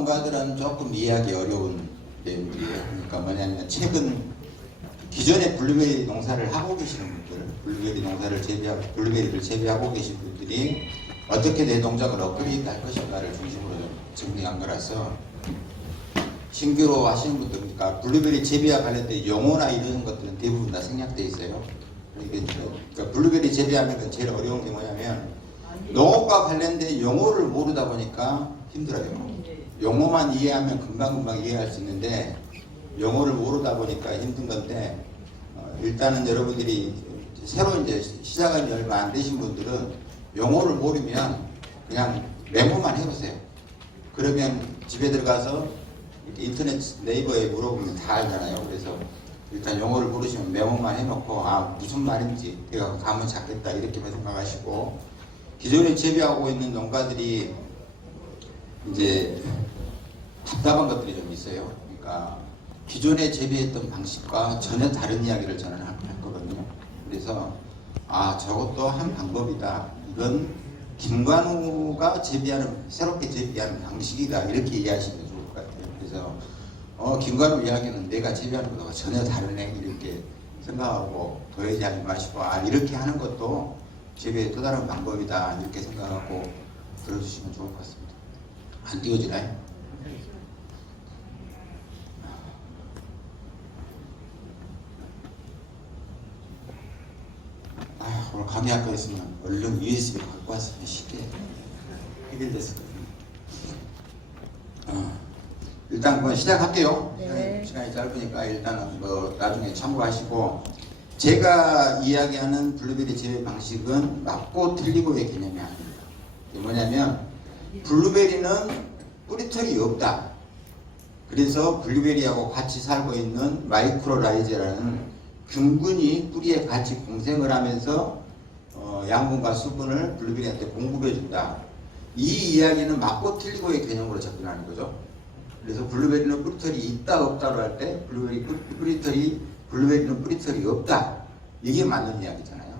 농가들은 조금 이해하기 어려운 내용들이에요. 그러니까 뭐냐면 최근 기존에 블루베리 농사를 하고 계시는 분들, 블루베리를 재배하고 계신 분들이 어떻게 내 농장을 업그레이드 할 것인가를 중심으로 정리한 거라서 신규로 하시는 분들, 그러니까 블루베리 재배와 관련된 용어나 이런 것들은 대부분 다 생략되어 있어요. 그러니까 블루베리 재배하면 제일 어려운 게 뭐냐면 농업과 관련된 용어를 모르다 보니까 힘들어요. 용어만 이해하면 금방금방 이해할 수 있는데 용어를 모르다 보니까 힘든 건데 일단은 여러분들이 새로 이제 시작한 지 얼마 안 되신 분들은 용어를 모르면 그냥 메모만 해보세요. 그러면 집에 들어가서 인터넷 네이버에 물어보면 다 알잖아요. 그래서 일단 용어를 모르시면 메모만 해놓고 아 무슨 말인지 내가 감을 잡겠다 이렇게만 생각하시고, 기존에 재배하고 있는 농가들이 이제 답답한 것들이 좀 있어요. 그러니까 기존에 재배했던 방식과 전혀 다른 이야기를 저는 할 거거든요. 그래서 아 저것도 한 방법이다. 이건 김관우가 새롭게 재배하는 방식이다. 이렇게 이해하시면 좋을 것 같아요. 그래서 김관우 이야기는 내가 재배하는 것과 전혀 다르네. 이렇게 생각하고 도외지 하지 마시고 아 이렇게 하는 것도 재배의 또 다른 방법이다. 이렇게 생각하고 들어주시면 좋을 것 같습니다. 안 띄워지나요? 오늘 강의할 거 있으면 얼른 USB 갖고 왔으면 쉽게 해결됐을 거예요. 일단 그건 시작할게요. 네. 시간이 짧으니까 일단은 뭐 나중에 참고하시고, 제가 이야기하는 블루베리 재배 방식은 맞고 틀리고의 개념이 아닙니다. 이게 뭐냐면 블루베리는 뿌리털이 없다. 그래서 블루베리하고 같이 살고 있는 마이크로라이제라는 균군이 뿌리에 같이 공생을 하면서 양분과 수분을 블루베리한테 공급해준다. 이 이야기는 맞고 틀리고의 개념으로 접근하는 거죠. 그래서 블루베리는 뿌리털이 있다 없다로 할 때 블루베리는 뿌리털이 없다. 이게 맞는 이야기잖아요.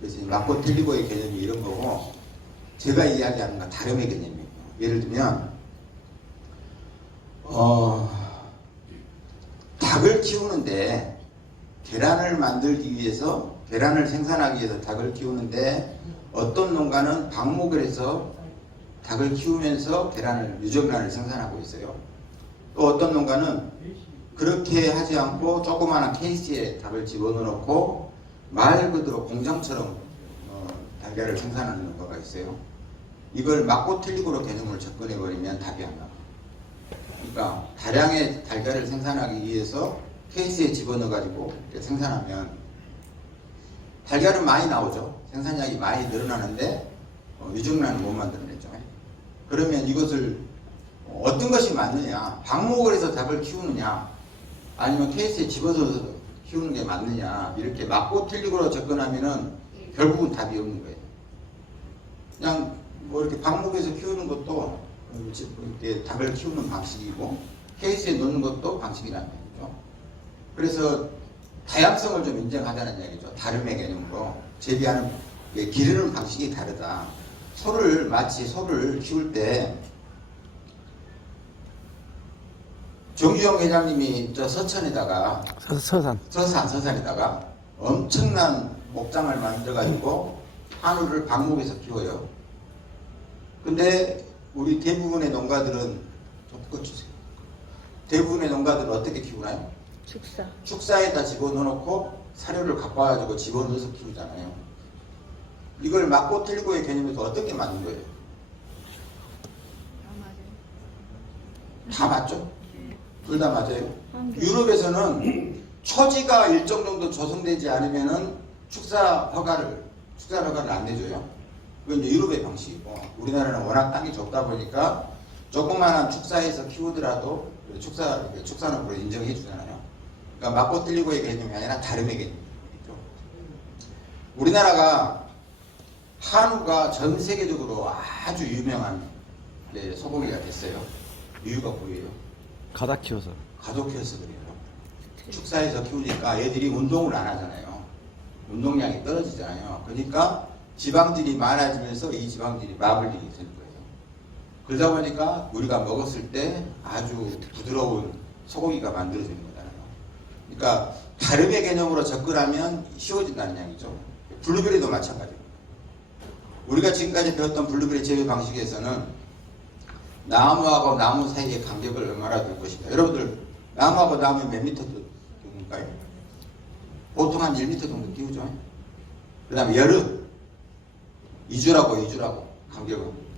그래서 맞고 틀리고의 개념이 이런 거고, 제가 이야기하는 건 다름의 개념이에요. 예를 들면 닭을 키우는데 계란을 만들기 위해서, 계란을 생산하기 위해서 닭을 키우는데 어떤 농가는 방목을 해서 닭을 키우면서 유정란을 생산하고 있어요. 또 어떤 농가는 그렇게 하지 않고 조그마한 케이스에 닭을 집어넣고 말 그대로 공장처럼 달걀을 생산하는 농가가 있어요. 이걸 맞고 틀리고로 개념을 접근해버리면 답이 안 나와요. 그러니까 다량의 달걀을 생산하기 위해서 케이스에 집어넣어가지고 생산하면 달걀은 많이 나오죠. 생산량이 많이 늘어나는데 유정란은 못 만들어냈죠. 그러면 이것을 어떤 것이 맞느냐, 방목을 해서 닭을 키우느냐 아니면 케이스에 집어서 키우는 게 맞느냐, 이렇게 맞고 틀리고로 접근하면은 결국은 답이 없는 거예요. 그냥 뭐 이렇게 방목에서 키우는 것도 이렇게 닭을 키우는 방식이고 케이스에 넣는 것도 방식이라는 얘기죠. 그래서 다양성을 좀 인정하자는 얘기죠. 다름의 개념으로 재배하는 기르는 방식이 다르다. 마치 소를 키울 때 정주영 회장님이 저 서산에다가 엄청난 목장을 만들어가지고 한우를 방목에서 키워요. 근데 우리 대부분의 농가들은 대부분의 농가들은 어떻게 키우나요? 축사에다 집어넣고 사료를 갖고 와가지고 집어넣어서 키우잖아요. 이걸 맞고 틀리고의 개념에서 어떻게 맞는 거예요? 다 맞죠? 둘 다 맞아요. 유럽에서는 초지가 일정 정도 조성되지 않으면은 축사 허가를 안 내줘요. 그건 이제 유럽의 방식이고, 우리나라는 워낙 땅이 좁다 보니까 조그마한 축사에서 키우더라도 축사농부로 인정해 주잖아요. 그러니까 맞고 틀리고의 개념이 아니라 다름의 개념이죠. 우리나라가 한우가 전 세계적으로 아주 유명한 소고기가 됐어요. 이유가 뭐예요? 가다 키워서 그래요. 축사에서 키우니까 애들이 운동을 안 하잖아요. 운동량이 떨어지잖아요. 그러니까 지방질이 많아지면서 이 지방질이 마블링이 되는 거예요. 그러다 보니까 우리가 먹었을 때 아주 부드러운 소고기가 만들어지는 거잖아요. 그러니까 다름의 개념으로 접근하면 쉬워진다는 이야기죠. 블루베리도 마찬가지입니다. 우리가 지금까지 배웠던 블루베리 재배 방식에서는 나무하고 나무 사이의 간격을 얼마나 둘 것인가. 여러분들 나무하고 나무 몇 미터 띄울까요? 보통 한 1미터 정도 띄우죠. 그 다음에 열은 2주라고 간격은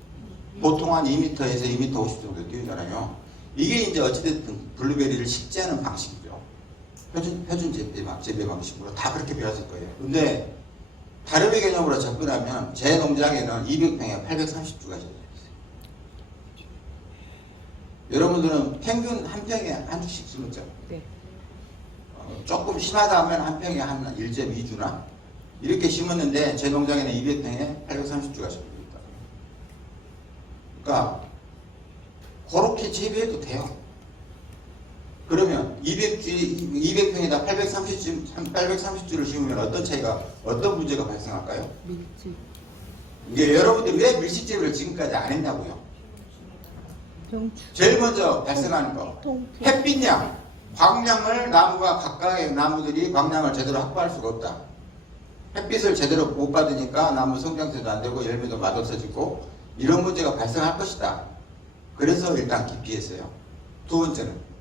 보통 한 2m에서 2m 50 정도 띄우잖아요. 이게 이제 어찌됐든 블루베리를 식재하는 방식이죠. 표준 재배 방식으로 다 그렇게 배웠을 거예요. 근데 다름의 개념으로 접근하면 제 농장에는 200평에 830주가 있어요. 여러분들은 평균 한 평에 한 주씩 심었죠? 네. 조금 심하다 하면 한 평에 한 1.2주나 이렇게 심었는데 제 농장에는 200평에 830주가 심습니다. 그러니까 그렇게 재배해도 돼요. 그러면 200평에다 830주를 심으면 어떤 차이가, 어떤 문제가 발생할까요? 밀집. 이게 여러분들이 왜 밀식 재배를 지금까지 안 했냐고요? 병추. 제일 먼저 발생하는 거, 통풍. 햇빛량, 광량을 나무가 각각의 나무들이 광량을 제대로 확보할 수가 없다. 햇빛을 제대로 못 받으니까 나무 성장세도 안 되고 열매도 맛없어지고 이런 문제가 발생할 것이다. 그래서 일단 기피했어요. 두 번째는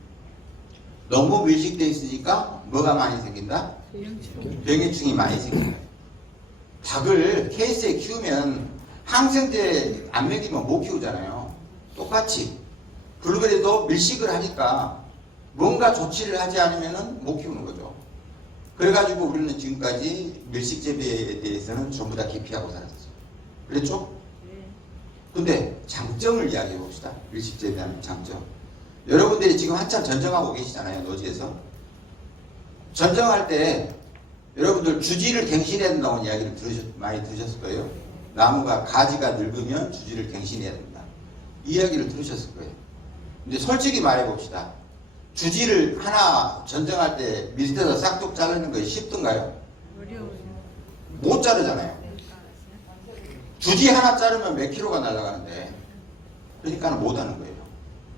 너무 밀식되어 있으니까 뭐가 많이 생긴다? 병해충이 많이 생긴다. 닭을 케이스에 키우면 항생제 안 먹이면 못 키우잖아요. 똑같이 블루베리도 밀식을 하니까 뭔가 조치를 하지 않으면 못 키우는 거죠. 그래가지고 우리는 지금까지 밀식 재배에 대해서는 전부 다 기피하고 살았어요. 그랬죠? 근데 장점을 이야기해 봅시다. 밀식 재배하는 장점. 여러분들이 지금 한참 전정하고 계시잖아요. 노지에서. 전정할 때 여러분들 주지를 갱신해야 된다고 이야기를 많이 들으셨을 거예요. 나무가 가지가 늙으면 주지를 갱신해야 된다. 이 이야기를 들으셨을 거예요. 근데 솔직히 말해 봅시다. 주지를 하나 전정할 때 밑에서 싹둑 자르는 것이 쉽던가요? 어려워요. 못 자르잖아요. 주지 하나 자르면 몇 킬로가 날아가는데, 그러니까 못 하는 거예요.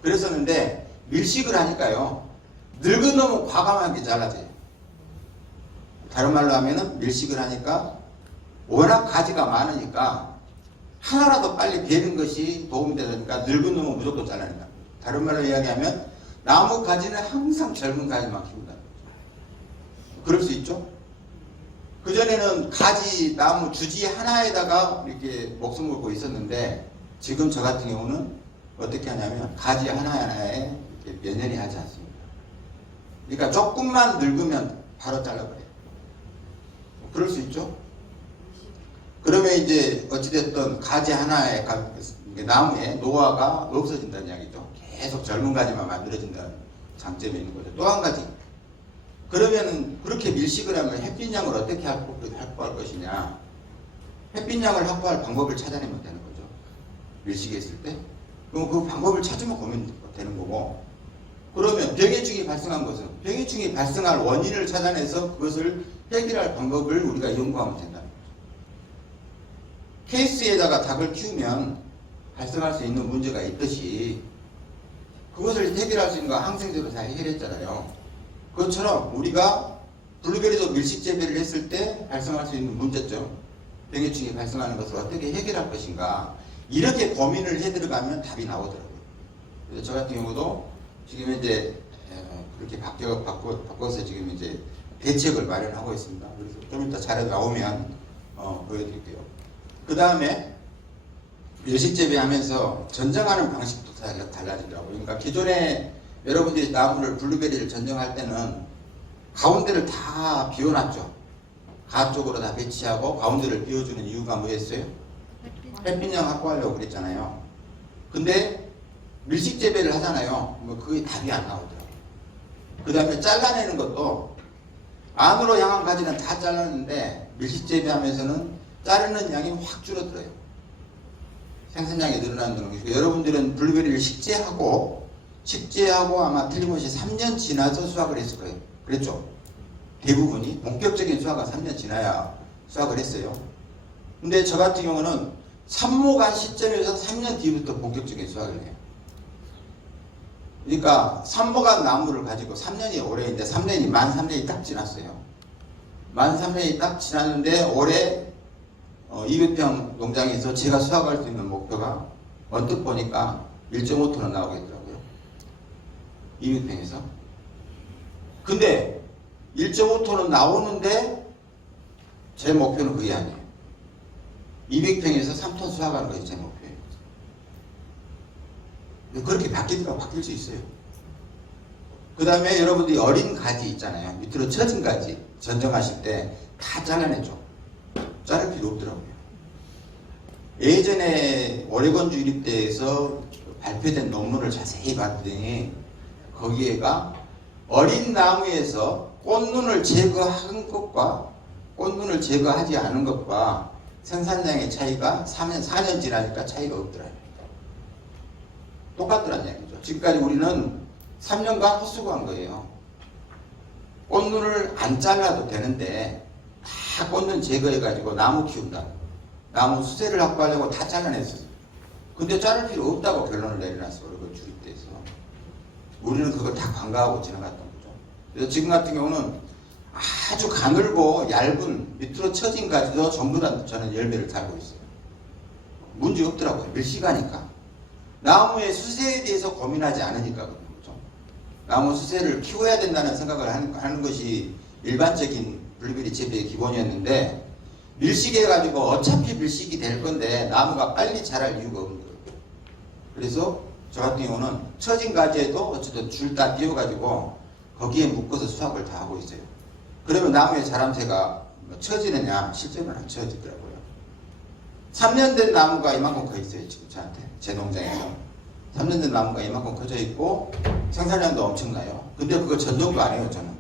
그랬었는데 밀식을 하니까요, 늙은 놈은 과감하게 잘라져요. 다른 말로 하면은 밀식을 하니까 워낙 가지가 많으니까 하나라도 빨리 베는 것이 도움이 되니까 늙은 놈은 무조건 잘라낸다. 다른 말로 이야기하면 나무 가지는 항상 젊은 가지만 키운다. 그럴 수 있죠? 그전에는 가지, 나무, 주지 하나에다가 이렇게 목숨 걸고 있었는데 지금 저 같은 경우는 어떻게 하냐면 가지 하나하나에 이렇게 면연히 하지 않습니다. 그러니까 조금만 늙으면 바로 잘라버려요. 그럴 수 있죠? 그러면 이제 어찌됐든 가지 하나에 나무에 노화가 없어진다는 이야기죠. 계속 젊은 가지만 만들어진다는 장점이 있는 거죠. 또 한 가지. 그러면 그렇게 밀식을 하면 햇빛량을 어떻게 확보할 것이냐. 햇빛량을 확보할 방법을 찾아내면 되는 거죠. 밀식에 있을 때. 그럼 그 방법을 찾으면 보면 되는 거고. 그러면 병해충이 발생한 것은 병해충이 발생할 원인을 찾아내서 그것을 해결할 방법을 우리가 연구하면 된다는 거죠. 케이스에다가 닭을 키우면 발생할 수 있는 문제가 있듯이 그것을 해결할 수 있는 거 항생제로 다 해결했잖아요. 그것처럼 우리가 블루베리도 밀식 재배를 했을 때 발생할 수 있는 문제점, 병해충이 발생하는 것을 어떻게 해결할 것인가, 이렇게 고민을 해 들어가면 답이 나오더라고요. 그래서 저 같은 경우도 지금 이제 그렇게 바꿔서 지금 이제 대책을 마련하고 있습니다. 그래서 좀 이따 자료 나오면 보여드릴게요. 그 다음에 밀식 재배하면서 전정하는 방식도 달라지더라고요. 그러니까 기존에 여러분들이 나무를 블루베리를 전정할 때는 가운데를 다 비워놨죠. 가 쪽으로 다 배치하고 가운데를 비워주는 이유가 뭐였어요? 햇빛량 확보하려고 그랬잖아요. 근데 밀식 재배를 하잖아요. 뭐 그게 답이 안 나오더라고요. 그 다음에 잘라내는 것도 안으로 향한 가지는 다 잘랐는데 밀식 재배하면서는 자르는 양이 확 줄어들어요. 생산량이 늘어나는 거죠. 여러분들은 블루베리를 식재하고 아마 틀림없이 3년 지나서 수확을 했을 거예요. 그랬죠? 대부분이 본격적인 수확은 3년 지나야 수확을 했어요. 근데 저 같은 경우는 삽목한 시점에서 3년 뒤부터 본격적인 수확을 해요. 그러니까 삽목한 나무를 가지고 3년이 올해인데 3년이 만 3년이 딱 지났어요. 만 3년이 딱 지났는데 올해 200평 농장에서 제가 수확할 수 있는 목표가 언뜻 보니까 1.5톤은 나오겠더라고요. 200평에서. 근데 1.5톤은 나오는데 제 목표는 그게 아니에요. 200평에서 3톤 수확하는 것이 제 목표예요. 그렇게 바뀔 수 있어요. 그 다음에 여러분들이 어린 가지 있잖아요. 밑으로 처진 가지 전정하실 때 다 잘라내죠. 자를 필요 없더라고요. 예전에 오레곤주 유립대에서 발표된 논문을 자세히 봤더니 거기에가 어린 나무에서 꽃눈을 제거한 것과 꽃눈을 제거하지 않은 것과 생산량의 차이가 4년 지나니까 차이가 없더라고요. 똑같더란 얘기죠. 지금까지 우리는 3년간 헛수고한 거예요. 꽃눈을 안 잘라도 되는데 다 꽃눈 제거해가지고 나무 키운다. 나무 수세를 확보하려고 다 잘라냈어요. 근데 자를 필요 없다고 결론을 내려놨어요. 그 주립대에서. 우리는 그걸 다 간과하고 지나갔던 거죠. 그래서 지금 같은 경우는 아주 가늘고 얇은 밑으로 처진 가지도 전부 다 저는 열매를 달고 있어요. 문제 없더라고요. 밀시가니까. 나무의 수세에 대해서 고민하지 않으니까 그런 거죠. 나무 수세를 키워야 된다는 생각을 하는 것이 일반적인 블루베리 재배의 기본이었는데 밀식해가지고 어차피 밀식이 될 건데 나무가 빨리 자랄 이유가 없는 거예요. 그래서 저 같은 경우는 처진 가지에도 어쨌든 줄 다 띄워가지고 거기에 묶어서 수확을 다 하고 있어요. 그러면 나무의 자람새가 처지느냐? 실제로는 안 처지더라고요. 3년 된 나무가 이만큼 커 있어요. 지금 저한테 제 농장에서 3년 된 나무가 이만큼 커져 있고 생산량도 엄청나요. 근데 그거 전정도 안 해요. 저는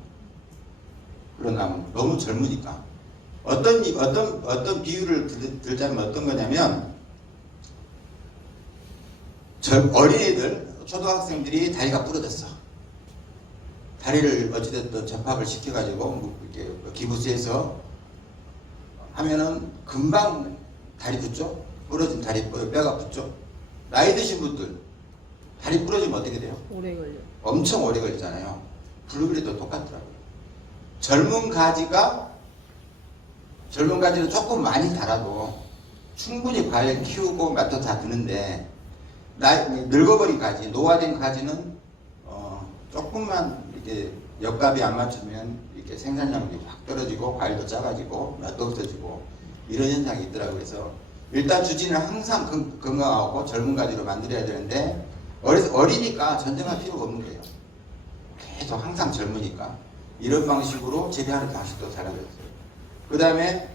그런 나무 너무 젊으니까. 어떤 비유를 들자면 어떤 거냐면 어린이들 초등학생들이 다리가 부러졌어. 다리를 어찌됐든 접합을 시켜가지고 이렇게 기부스에서 하면은 금방 다리 붙죠? 부러진 다리 뼈가 붙죠? 나이 드신 분들 다리 부러지면 어떻게 돼요? 오래 걸려. 엄청 오래 걸리잖아요. 블루베리도 똑같더라고요. 젊은 가지도 조금 많이 달아도 충분히 과일 키우고 맛도 다 드는데 늙어버린 가지, 노화된 가지는 조금만 이렇게 역값이 안 맞추면 이렇게 생산량이 확 떨어지고 과일도 작아지고 맛도 없어지고 이런 현상이 있더라고요. 그래서 일단 주진을 항상 건강하고 젊은 가지로 만들어야 되는데 어리니까 전쟁할 필요가 없는 거예요. 계속 항상 젊으니까 이런 방식으로 재배하는 방식도 달라졌어요. 그 다음에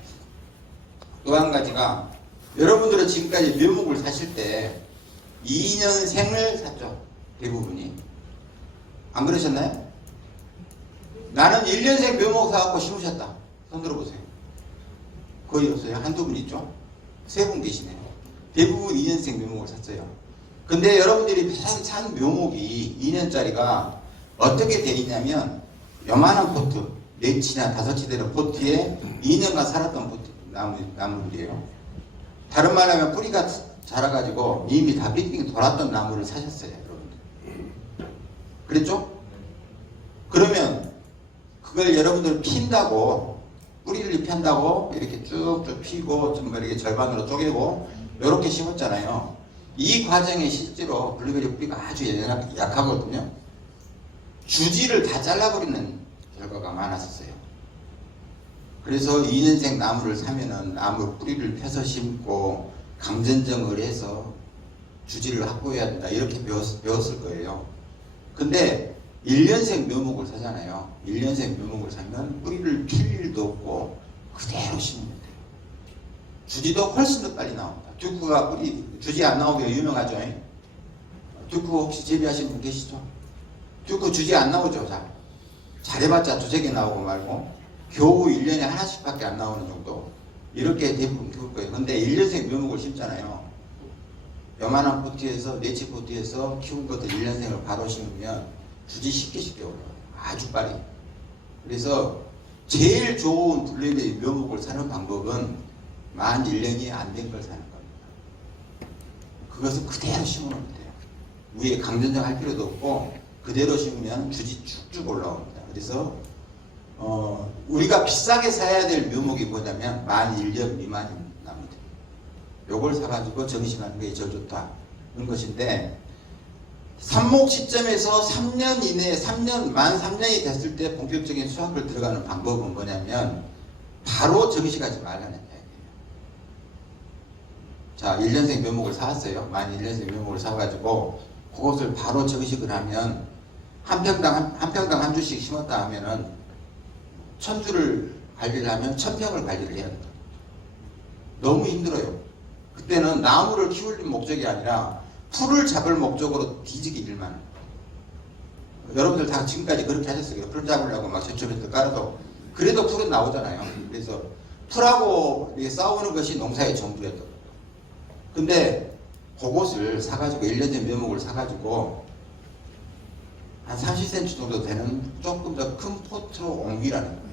또 한 가지가 여러분들은 지금까지 묘목을 사실 때 2년생을 샀죠. 대부분이. 안 그러셨나요? 나는 1년생 묘목 사갖고 심으셨다. 손 들어보세요. 거의 없어요. 한두 분 있죠? 3분 계시네요. 대부분 2년생 묘목을 샀어요. 근데 여러분들이 산 묘목이 2년짜리가 어떻게 되냐면 요만한 포트, 4치나 5치 되는 포트에 2년간 살았던 포트, 나무들이에요. 다른 말로 하면 뿌리가 자라가지고 이미 다 빙빙 돌았던 나무를 사셨어요. 여러분들. 그랬죠? 그러면 그걸 여러분들 핀다고 뿌리를 편다고 이렇게 쭉쭉 피고 좀 이렇게 절반으로 쪼개고 이렇게 심었잖아요. 이 과정에 실제로 블루베리 뿌리가 아주 약하거든요. 주지를 다 잘라버리는 결과가 많았었어요. 그래서 2년생 나무를 사면은 나무 뿌리를 펴서 심고 강전정을 해서 주지를 확보해야 된다 이렇게 배웠을 거예요. 근데 1년생 묘목을 사잖아요. 1년생 묘목을 사면 뿌리를 필 일도 없고 그대로 심으면 돼요. 주지도 훨씬 더 빨리 나옵니다. 듀크가 뿌리 주지 안 나오기가 유명하죠. 듀크 혹시 재배하신 분 계시죠? 듀크 주지 안 나오죠. 잘해봤자 2개 나오고 말고 겨우 1년에 하나씩밖에 안 나오는 정도 이렇게 대부분 키울 거예요. 근데 1년생 묘목을 심잖아요. 요만한 포트에서 4치 포트에서 키운 것들 1년생을 바로 심으면 주지 쉽게 올라와요. 아주 빨리. 그래서 제일 좋은 블루베리 묘목을 사는 방법은 만 1년이 안 된 걸 사는 겁니다. 그것을 그대로 심으면 돼요. 위에 강전정 할 필요도 없고 그대로 심으면 주지 쭉쭉 올라옵니다. 그래서 우리가 비싸게 사야 될 묘목이 뭐냐면 만 1년 미만인 나무들. 요걸 사가지고 정식하는 게 제일 좋다. 그런 것인데 삽목 시점에서 3년 이내에 만 3년이 됐을 때 본격적인 수확을 들어가는 방법은 뭐냐면 바로 정식하지 말라는 이야기예요. 자, 1년생 묘목을 사왔어요. 만 1년생 묘목을 사가지고 그것을 바로 정식을 하면 한 평당 한 주씩 심었다 하면은 1000주를 관리를 하면 1000평을 관리를 해야 돼요. 너무 힘들어요. 그때는 나무를 키울 목적이 아니라 풀을 잡을 목적으로 뒤지기 일만. 여러분들 다 지금까지 그렇게 하셨어요. 풀 잡으려고 막 제초부터 깔아서. 그래도 풀은 나오잖아요. 그래서 풀하고 싸우는 것이 농사의 전부였던 거예요. 근데 그것을 사가지고 1년 전 묘목을 사가지고 한 30cm 정도 되는 조금 더 큰 포트로 옮기라는 거예요.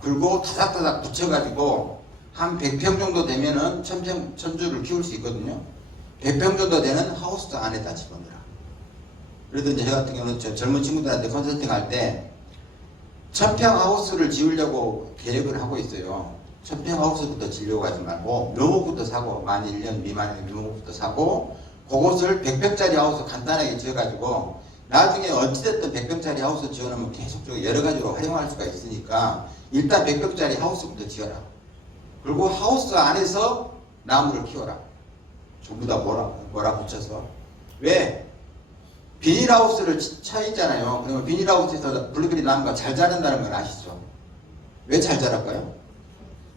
그리고 타닥타닥 붙여가지고 한 100평 정도 되면은 1000주를 키울 수 있거든요. 100평 정도 되는 하우스 안에다 집어넣으라. 그래도 이제 저 같은 경우는 젊은 친구들한테 컨설팅 할 때 1000평 하우스를 지으려고 계획을 하고 있어요. 1000평 하우스부터 지으려고 하지 말고 묘목부터 사고 만 1년 미만의 묘목부터 사고 그것을 100평짜리 하우스 간단하게 지어가지고 나중에 어찌됐든 100평짜리 하우스 지어놓으면 계속적으로 여러 가지로 활용할 수가 있으니까 일단 100평짜리 하우스부터 지어라. 그리고 하우스 안에서 나무를 키워라. 전부 다 뭐라 붙여서. 왜? 비닐하우스를 차있잖아요. 그러면 비닐하우스에서 블루베리 나무가 잘 자란다는 걸 아시죠? 왜 잘 자랄까요?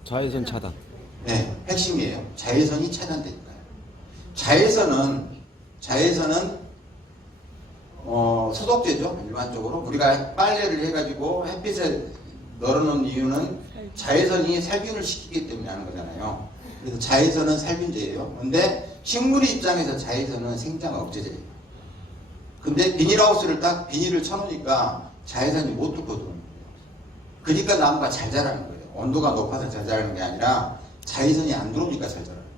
자외선 차단. 네, 핵심이에요. 자외선이 차단되니까요. 자외선은 소독제죠. 일반적으로 우리가 빨래를 해가지고 햇빛에 널어놓은 이유는 자외선이 살균을 시키기 때문에 하는 거잖아요. 그래서 자외선은 살균제예요. 근데 식물 입장에서 자외선은 생장 억제제예요. 근데 비닐하우스를 딱 비닐을 쳐놓으니까 자외선이 못 들어오는 거예요. 그러니까 나무가 잘 자라는 거예요. 온도가 높아서 잘 자라는 게 아니라 자외선이 안 들어오니까 잘 자라는 거예요.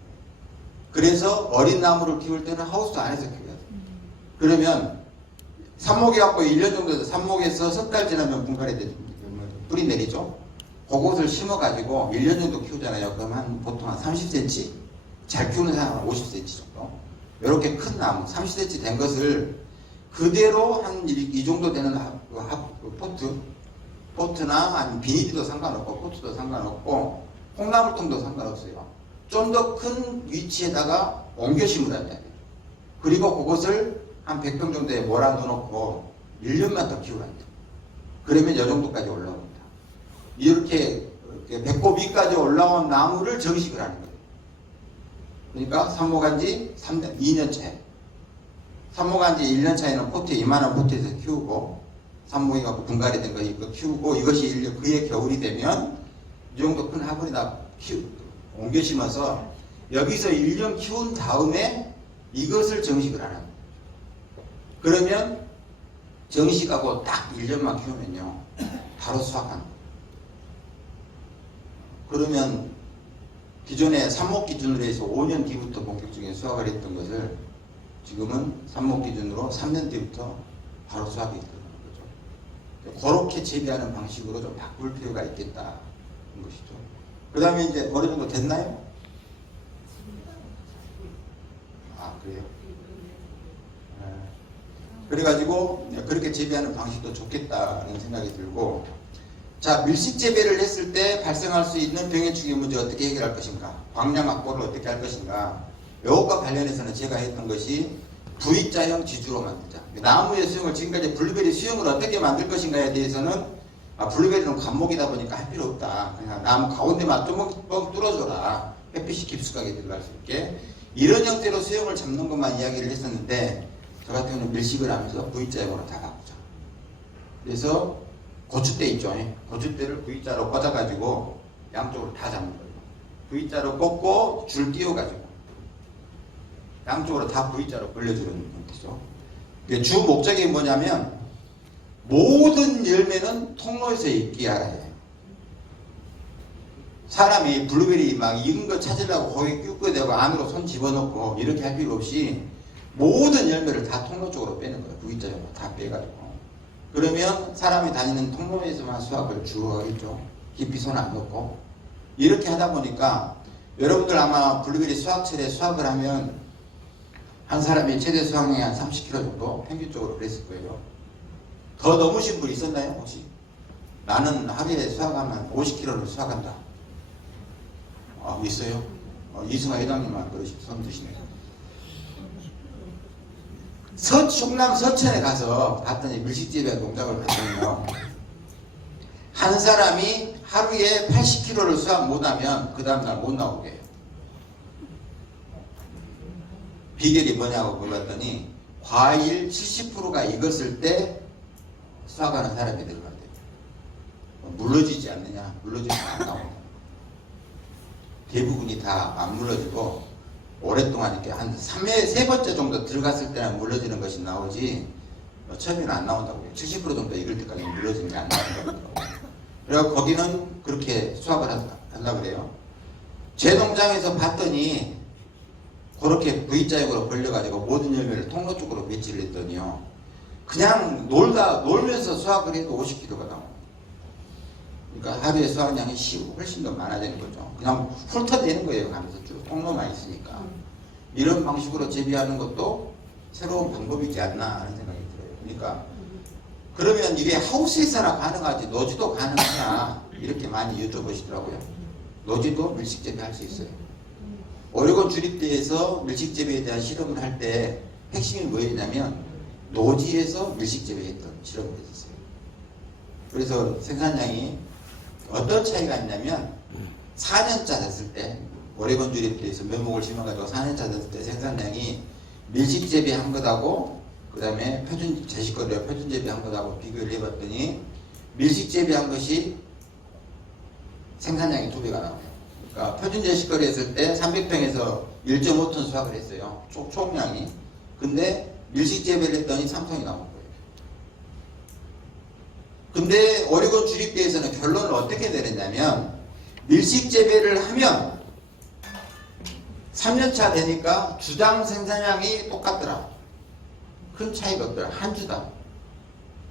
그래서 어린 나무를 키울 때는 하우스 안에서 키워야 돼요. 그러면 삽목이 갖고 1년 정도 돼서 삽목에서 석 달 지나면 분갈이 되죠. 뿌리 내리죠. 그것을 심어가지고 1년 정도 키우잖아요. 그럼 보통 한 30cm? 잘 키우는 사람은 50cm 정도. 이렇게 큰 나무, 30cm 된 것을 그대로 한 이 정도 되는 포트나 아니면 비닐도 상관없고 포트도 상관없고 콩나물통도 상관없어요. 좀 더 큰 위치에다가 옮겨 심으라는 거예요. 그리고 그것을 한 100평 정도에 몰아넣어놓고 1년만 더 키우라는 거예요. 그러면 이 정도까지 올라옵니다. 이렇게 배꼽 위까지 올라온 나무를 정식을 하는 거예요. 그러니까 삽목한 지 2년 차에 삽목한 지 1년 차에는 포트에 이만한 포트에서 키우고 삽목이 갖고 분갈이 된 거 이거 키우고 이것이 그해 겨울이 되면 이 정도 큰 화분에다 옮겨 심어서 여기서 1년 키운 다음에 이것을 정식을 하는 거예요. 그러면 정식하고 딱 1년만 키우면요 바로 수확하는 거예요. 그러면 기존에 삽목 기준으로 해서 5년 뒤부터 본격적인 수확을 했던 것을 지금은 삽목 기준으로 3년 뒤부터 바로 수확이 들어가는 거죠. 그렇게 재배하는 방식으로 좀 바꿀 필요가 있겠다는 것이죠. 그 다음에 이제 어느 정도 됐나요? 아, 그래요? 그래가지고 그렇게 재배하는 방식도 좋겠다는 생각이 들고, 자, 밀식 재배를 했을 때 발생할 수 있는 병해충의 문제 어떻게 해결할 것인가, 광량 확보를 어떻게 할 것인가, 이것과 관련해서는 제가 했던 것이 V자형 지주로 만들자. 나무의 수용을, 지금까지 블루베리 수용을 어떻게 만들 것인가에 대해서는 블루베리는 관목이다 보니까 할 필요 없다. 그냥 나무 가운데만 뻥 뚫어줘라. 햇빛이 깊숙하게 들어갈 수 있게. 이런 형태로 수용을 잡는 것만 이야기를 했었는데, 저 같은 경우는 밀식을 하면서 V자형으로 다 바꾸자. 그래서 고추대 있죠. 고추대를 V자로 꽂아가지고 양쪽으로 다 잡는 거예요. V자로 꽂고 줄 띄워가지고 양쪽으로 다 V자로 벌려주는 형태죠. 주 목적이 뭐냐면 모든 열매는 통로에서 있게 하라 해요. 사람이 블루베리 막 익은 거 찾으려고 거기 끼고 대고 안으로 손 집어넣고 이렇게 할 필요 없이 모든 열매를 다 통로 쪽으로 빼는 거예요. V자형으로 다 빼가지고. 그러면 사람이 다니는 통로에서만 수확을 주로 하겠죠. 깊이 손 안 넣고. 이렇게 하다 보니까 여러분들 아마 블루베리 수확철에 수확을 하면 한 사람이 최대 수확량이 한 30kg 정도 평균적으로 그랬을 거예요. 더 넘으신 분 있었나요 혹시? 나는 하루에 수확하면 50kg를 수확한다. 있어요? 이승화 회장님만 그러시 손 드시네요. 충남 서천에 가서 봤더니 밀식재배 농장을 봤더니요. 한 사람이 하루에 80kg를 수확 못하면 그 다음날 못 나오게 해요. 비결이 뭐냐고 물었더니 과일 70%가 익었을 때 수확하는 사람이 들어간대요. 물러지지 않느냐? 물러지면 안 나온다. 대부분이 다 안 물러지고 오랫동안 이렇게 한 3번째 정도 들어갔을 때는 물러지는 것이 나오지 처음에는 안 나온다고요. 70% 정도 익을 때까지 물러지는 게 안 나온다고 하더라고요. 그래서 거기는 그렇게 수확을 한다 그래요. 제 농장에서 봤더니 그렇게 V자형으로 벌려가지고 모든 열매를 통로 쪽으로 배치를 했더니요. 그냥 놀면서 수확을 해도 50kg가 나옵니다. 그러니까 하루에 수확량이 훨씬 더 많아지는 거죠. 그냥 훑어내는 거예요. 가면서 쭉 통로만 있으니까. 이런 방식으로 재배하는 것도 새로운 방법이지 않나 하는 생각이 들어요. 그러니까 그러면 이게 하우스에서나 가능하지 노지도 가능하냐 이렇게 많이 여쭤보시더라고요. 노지도 밀식재배 할 수 있어요. 오레곤 주립대에서 밀식재배에 대한 실험을 할 때 핵심이 뭐였냐면 노지에서 밀식재배 했던 실험을 했었어요. 그래서 생산량이 어떤 차이가 있냐면 4년차 됐을 때 오레곤 주립대에서 묘목을 심어가지고 4년차 됐을 때 생산량이 밀식재배한 것하고 그 다음에 제식거리와 표준재배한 것하고 비교를 해봤더니 밀식재배한 것이 생산량이 2배가 나와요. 그러니까 표준제식거리 했을 때 300평에서 1.5톤 수확을 했어요. 총량이. 근데 밀식재배를 했더니 3톤이 나온 거예요. 근데 오레곤 주립대에서는 결론을 어떻게 내렸냐면 밀식재배를 하면 3년차 되니까 주당 생산량이 똑같더라. 큰 차이가 없더라. 한 주당.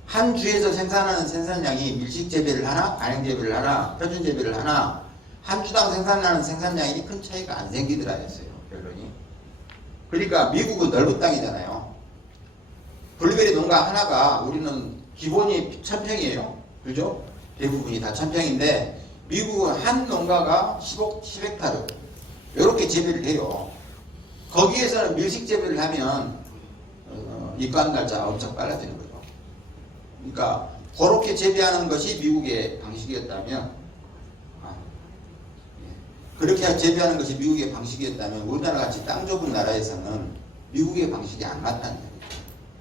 한 주에서 생산하는 생산량이 밀식재배를 하나, 간행재배를 하나, 표준재배를 하나 한 주당 생산하는 생산량이 큰 차이가 안 생기더라 했어요. 결론이. 그러니까 미국은 넓은 땅이잖아요. 블루베리 농가 하나가 우리는 기본이 1000평이에요. 그죠? 대부분이 다 1000평인데 미국은 한 농가가 10헥타르 이렇게 재배를 해요. 거기에서는 밀식 재배를 하면 입간 날짜가 엄청 빨라지는 거죠. 그러니까 그렇게 재배하는 것이 미국의 방식이었다면 그렇게 재배하는 것이 미국의 방식이었다면 우리나라 같이 땅 좁은 나라에서는 미국의 방식이 안 맞다는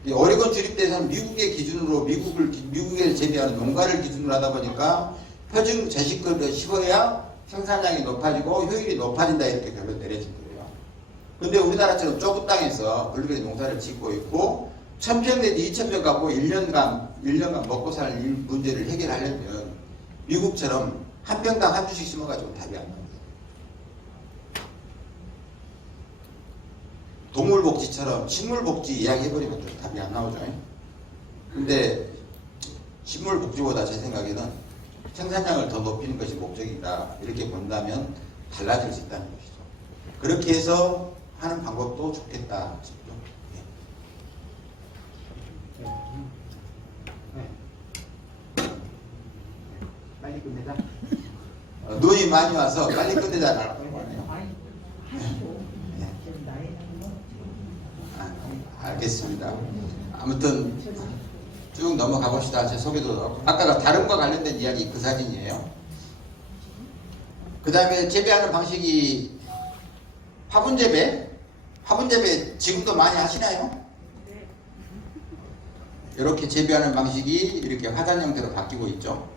얘기예요. 오레곤 주립대에서는 미국의 기준으로 미국에 재배하는 농가를 기준으로 하다 보니까 표준 제식거리를 심어야 생산량이 높아지고 효율이 높아진다 이렇게 결론 내려진 거예요. 근데 우리나라처럼 좁은 땅에서 블루베리 농사를 짓고 있고 1000평 내지 2000평 갖고 1년간 먹고 사는 문제를 해결하려면 미국처럼 한 평당 한 주씩 심어가지고 답이 안 나와요. 동물복지처럼 식물복지 이야기해버리면 좀 답이 안 나오죠. 근데 식물복지보다 제 생각에는 생산량을 더 높이는 것이 목적이다 이렇게 본다면 달라질 수 있다는 것이죠. 그렇게 해서 하는 방법도 좋겠다 싶죠. 빨리 끝내자. 눈이 많이 와서 빨리 끝내자라고 하는 거네요. 알겠습니다. 아무튼 쭉 넘어가 봅시다. 제 소개도 아까 다른과 관련된 이야기 그 사진이에요. 그 다음에 재배하는 방식이 화분재배. 화분재배 지금도 많이 하시나요? 이렇게 재배하는 방식이 이렇게 화단 형태로 바뀌고 있죠.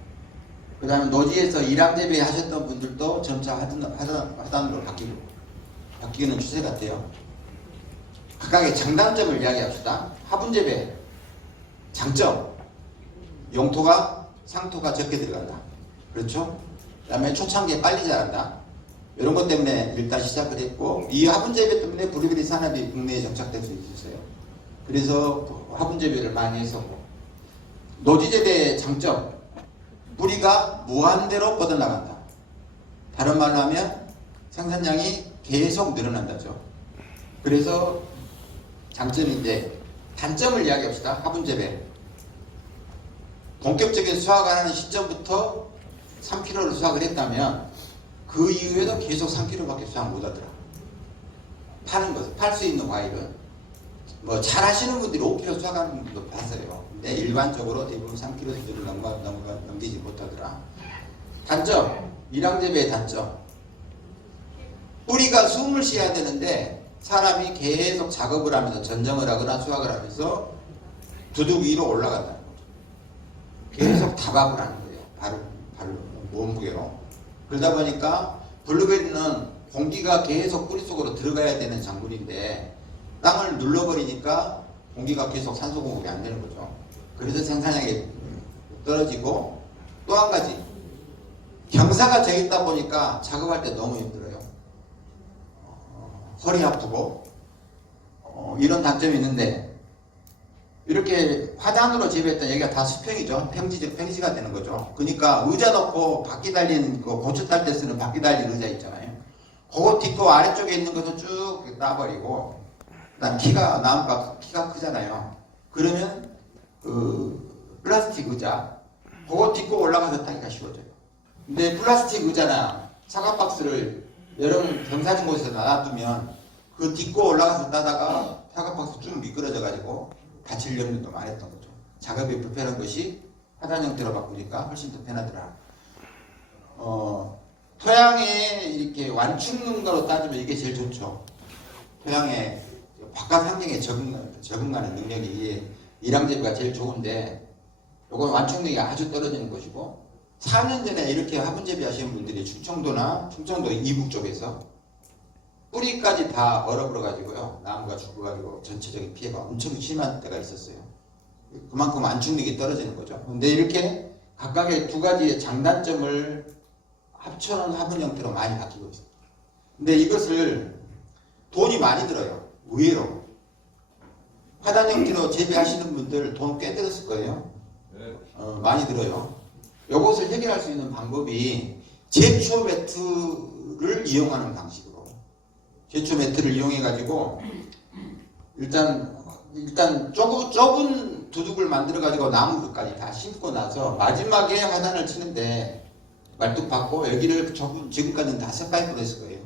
그 다음에 노지에서 일항재배 하셨던 분들도 점차 화단으로 바뀌는 추세 같아요. 각각의 장단점을 이야기합시다. 화분재배 장점, 용토가 상토가 적게 들어간다. 그렇죠? 그다음에 초창기에 빨리 자란다. 이런 것 때문에 일단 시작을 했고, 이 화분 재배 때문에 블루베리 산업이 국내에 정착될 수 있었어요. 그래서 화분 재배를 많이 했었고, 노지 재배의 장점, 뿌리가 무한대로 뻗어나간다. 다른 말로 하면 생산량이 계속 늘어난다죠. 그래서 장점인데, 단점을 이야기합시다. 화분 재배. 본격적인 수확을 하는 시점부터 3kg를 수확을 했다면 그 이후에도 계속 3kg밖에 수확 못하더라. 파는 것은, 팔 수 있는 과일은 뭐 잘 하시는 분들이 5kg 수확하는 분도 봤어요. 근데 일반적으로 대부분 3kg 수준을 넘기지 못하더라. 단점, 일항재배의 단점. 뿌리가 숨을 쉬어야 되는데 사람이 계속 작업을 하면서 전정을 하거나 수확을 하면서 두둑 위로 올라간다는 거죠. 계속 답압을 하는 거예요. 발을 몸무게로. 그러다 보니까 블루베리는 공기가 계속 뿌리 속으로 들어가야 되는 작물인데 땅을 눌러버리니까 공기가 계속 산소 공급이 안 되는 거죠. 그래서 생산량이 떨어지고, 또 한 가지, 경사가 져 있다 보니까 작업할 때 너무 힘들어요. 허리 아프고 이런 단점이 있는데, 이렇게 화단으로 재배했던 여기가 다 수평이죠. 평지가 되는 거죠. 그러니까 의자 놓고 바퀴 달린 그 고추 딸 때 쓰는 바퀴 달린 의자 있잖아요. 그거 딛고 아래쪽에 있는 것은 쭉 따버리고, 그다음 나무가 키가 크잖아요. 그러면 그 플라스틱 의자 그거 딛고 올라가서 타기가 쉬워져요. 근데 플라스틱 의자나 사과 박스를 여름 경사진 곳에서 놔두면 그 딛고 올라가서 따다가 사과 박스 쭉 미끄러져 가지고 다칠 염려도 많았던 거죠. 작업이 불편한 것이 화단 형태로 바꾸니까 훨씬 더 편하더라. 토양에 이렇게 완충능가로 따지면 이게 제일 좋죠. 토양에 바깥 환경에 적응하는 능력이 일항재배가 제일 좋은데, 이건 완충력이 아주 떨어지는 것이고, 4년 전에 이렇게 화분 재배하시는 분들이 충청도 이북 쪽에서 뿌리까지 다 얼어버려 가지고요, 나무가 죽어가지고 전체적인 피해가 엄청 심한 때가 있었어요. 그만큼 완충력이 떨어지는 거죠. 근데 이렇게 각각의 두 가지의 장단점을 합쳐놓은 화분 형태로 많이 바뀌고 있어요. 근데 이것을 돈이 많이 들어요. 의외로 화단 형태로 재배하시는 분들 돈 꽤 들었을 거예요. 많이 들어요. 이것을 해결할 수 있는 방법이 제초 매트를 이용하는 방식으로, 제초 매트를 이용해 가지고 일단 좁은 두둑을 만들어 가지고 나무까지 다 심고 나서 마지막에 화단을 치는데 말뚝 받고, 여기를 지금까지는 다 쇠파이프로 했을 거예요.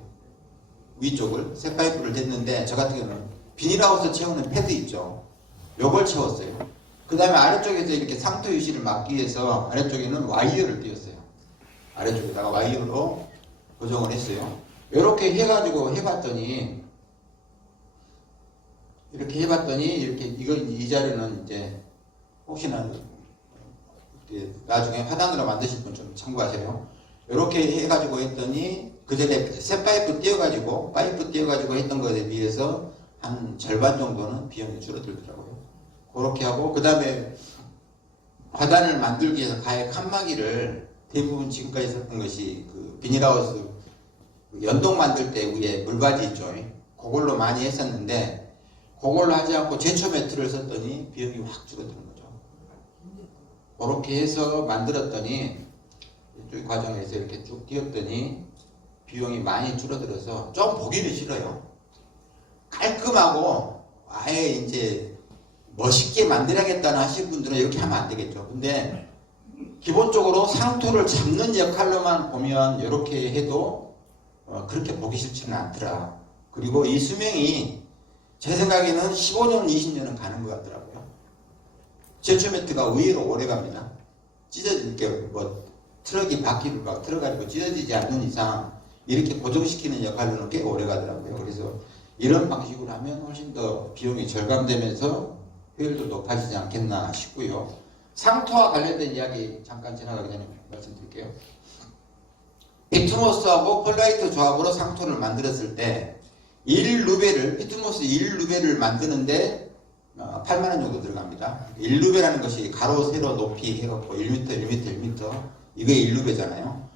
위쪽을 쇠파이프를 댔는데, 저 같은 경우는 비닐하우스 채우는 패드 있죠. 요걸 채웠어요. 그 다음에 아래쪽에서 이렇게 상토 유실을 막기 위해서 아래쪽에는 와이어를 띄웠어요. 아래쪽에다가 와이어로 고정을 했어요. 이렇게 해가지고 해봤더니, 이 자료는 이제 혹시나 나중에 화단으로 만드실 분 좀 참고하세요. 이렇게 해가지고 했더니, 그 전에 새 파이프 띄워가지고 했던 것에 비해서 한 절반 정도는 비용이 줄어들더라고요. 그렇게 하고, 그 다음에 화단을 만들기 위해서 가해 칸막이를 대부분 지금까지 썼던 것이 그 비닐하우스 연동 만들 때 위에 물바지 있죠. 그걸로 많이 했었는데, 그걸로 하지 않고 제초 매트를 썼더니 비용이 확 줄어드는 거죠. 그렇게 해서 만들었더니, 이쪽 과정에서 이렇게 쭉 띄웠더니 비용이 많이 줄어들어서 좀 보기는 싫어요. 깔끔하고 아예 이제 멋있게 만들어야겠다는 하시는 분들은 이렇게 하면 안 되겠죠. 근데 기본적으로 상토를 잡는 역할로만 보면 이렇게 해도 그렇게 보기 싫지는 않더라. 그리고 이 수명이 제 생각에는 15년, 20년은 가는 것 같더라고요. 제초 매트가 의외로 오래 갑니다. 이렇게 트럭이 바퀴를 막 틀어가지고 찢어지지 않는 이상 이렇게 고정시키는 역할로는 꽤 오래 가더라고요. 그래서 이런 방식으로 하면 훨씬 더 비용이 절감되면서 효율도 높아지지 않겠나 싶고요. 상토와 관련된 이야기 잠깐 지나가기 전에 말씀드릴게요. 피트모스하고 펄라이트 조합으로 상토를 만들었을 때 1루베를, 피트모스 1루베를 만드는데 8만 원 정도 들어갑니다. 1루베라는 것이 가로 세로 높이 해갖고 1m, 1m, 1m 이게 1루베잖아요.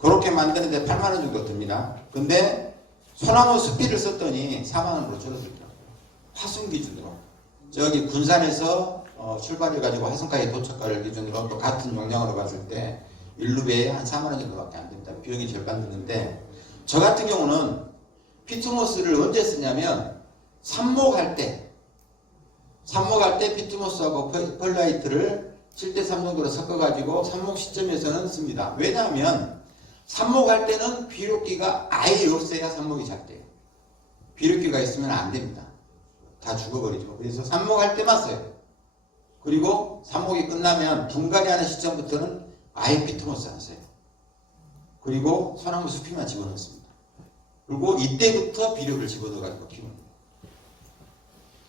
그렇게 만드는데 8만 원 정도 듭니다. 근데 소나무 숲비를 썼더니 4만 원으로 줄어들더라고요. 화순 기준으로. 저기 군산에서 출발해가지고 화순까지 도착가를 기준으로 또 같은 용량으로 봤을 때 일루베에 한 4만 원 정도밖에 안 됩니다. 비용이 절반 드는데 저 같은 경우는 피트모스를 언제 쓰냐면 삽목할 때 피트모스하고 펄라이트를 7대3 정도로 섞어가지고 삽목 시점에서는 씁니다. 왜냐하면 삽목할 때는 비료기가 아예 없어야 삽목이 잘 돼요. 비료기가 있으면 안 됩니다. 다 죽어버리죠. 그래서 삽목할 때만 써요. 그리고 삽목이 끝나면 분갈이 하는 시점부터는 아예 피트모스 안 써요. 그리고 소나무 숲이만 집어넣습니다. 그리고 이때부터 비료를 집어넣어가지고 키웁니다.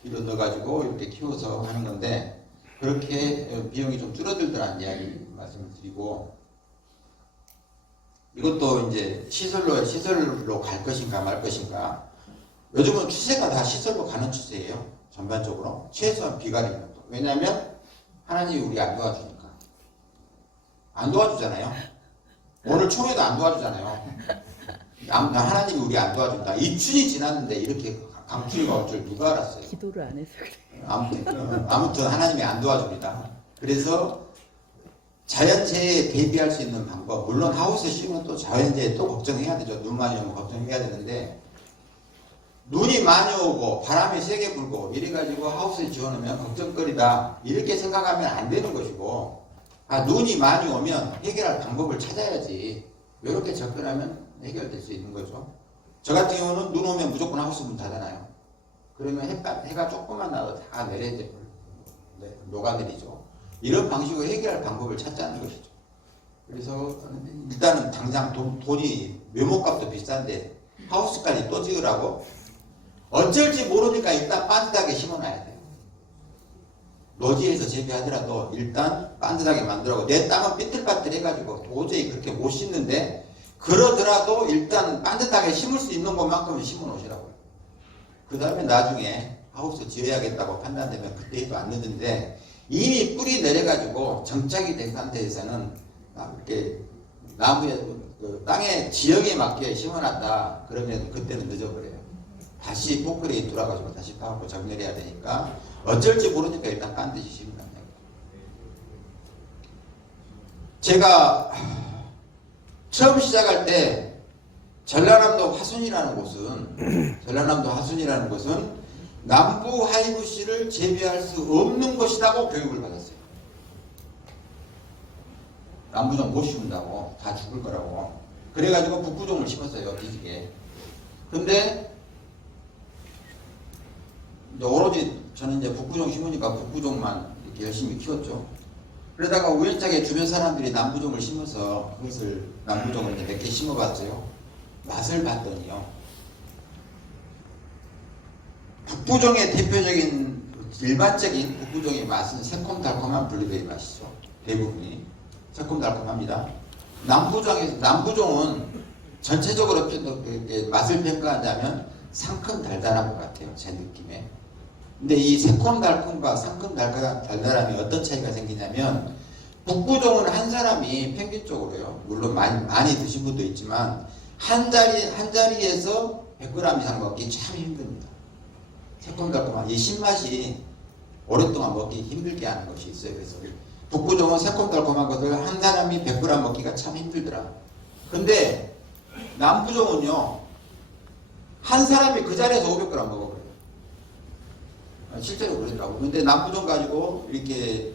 비료 넣어가지고 이렇게 키워서 하는 건데 그렇게 비용이 좀 줄어들더라는 이야기 말씀을 드리고 이것도 이제 시설로 갈 것인가 말 것인가 요즘은 추세가 다 시설로 가는 추세예요. 전반적으로 최소한 비관리는 것도. 왜냐하면 하나님이 우리 안 도와주니까. 안 도와주잖아요. 오늘 총회도 안 도와주잖아요. 하나님이 우리 안 도와준다. 이춘이 지났는데 이렇게 강추위가 올 줄 누가 알았어요. 기도를 안 해서 그래. 아무튼 하나님이 안 도와줍니다. 그래서 자연재해에 대비할 수 있는 방법, 물론 하우스 씌우면 또 자연재해 또 걱정해야 되죠. 눈 많이 오면 걱정해야 되는데 눈이 많이 오고 바람이 세게 불고 이래가지고 하우스에 지어놓으면 걱정거리다 이렇게 생각하면 안 되는 것이고 눈이 많이 오면 해결할 방법을 찾아야지 이렇게 접근하면 해결될 수 있는 거죠. 저 같은 경우는 눈 오면 무조건 하우스 문 닫아놔요. 그러면 해가 조금만 나도 다 내려져 녹아내리죠. 이런 방식으로 해결할 방법을 찾자는 것이죠. 그래서 일단은 당장 돈이 묘목값도 비싼데 하우스까지 또 지으라고 어쩔지 모르니까 일단 반듯하게 심어놔야 돼요. 노지에서 재배하더라도 일단 반듯하게 만들라고 내 땅은 삐뚤빠뚤 해가지고 도저히 그렇게 못 심는데 그러더라도 일단 반듯하게 심을 수 있는 것만큼은 심어 놓으시라고요. 그 다음에 나중에 하우스 지어야겠다고 판단되면 그때 해도 안 늦는데 이미 뿌리 내려가지고 정착이 된 상태에서는 이렇게 나무에 땅의 지형에 맞게 심어놨다 그러면 그때는 늦어버려요. 다시 포크레인 돌아가지고 다시 파갖고 정렬해야 되니까 어쩔지 모르니까 일단 반드시 심으면 돼요. 제가 처음 시작할 때 전라남도 화순이라는 곳은 남부 하이브씨를 재배할 수 없는 곳이라고 교육을 받았어요. 남부종 못 심는다고 다 죽을 거라고. 그래가지고 북부종을 심었어요. 뒤지게. 근데 오로지 저는 이제 북부종 심으니까 북부종만 이렇게 열심히 키웠죠. 그러다가 우연찮게 주변 사람들이 남부종을 심어서 그것을 남부종을 몇 개 심어봤어요. 맛을 봤더니요. 북부종의 대표적인 일반적인 북부종의 맛은 새콤달콤한 블루베리 맛이죠. 대부분이 새콤달콤합니다. 남부종은 전체적으로 맛을 평가하자면 상큼달달한 것 같아요. 제 느낌에. 근데 이 새콤달콤과 상큼달달함이 어떤 차이가 생기냐면 북부종은 한 사람이 평균적으로요. 물론 많이 드신 분도 있지만 한 자리에서 100g 이상 먹기 참 힘듭니다. 새콤달콤한 이 신맛이 오랫동안 먹기 힘들게 하는 것이 있어요. 그래서 북부종은 새콤달콤한 것을 한 사람이 100g 먹기가 참 힘들더라. 근데 남부종은요. 한 사람이 그 자리에서 500g 먹어버려요. 실제로 그러더라고요. 근데 남부종 가지고 이렇게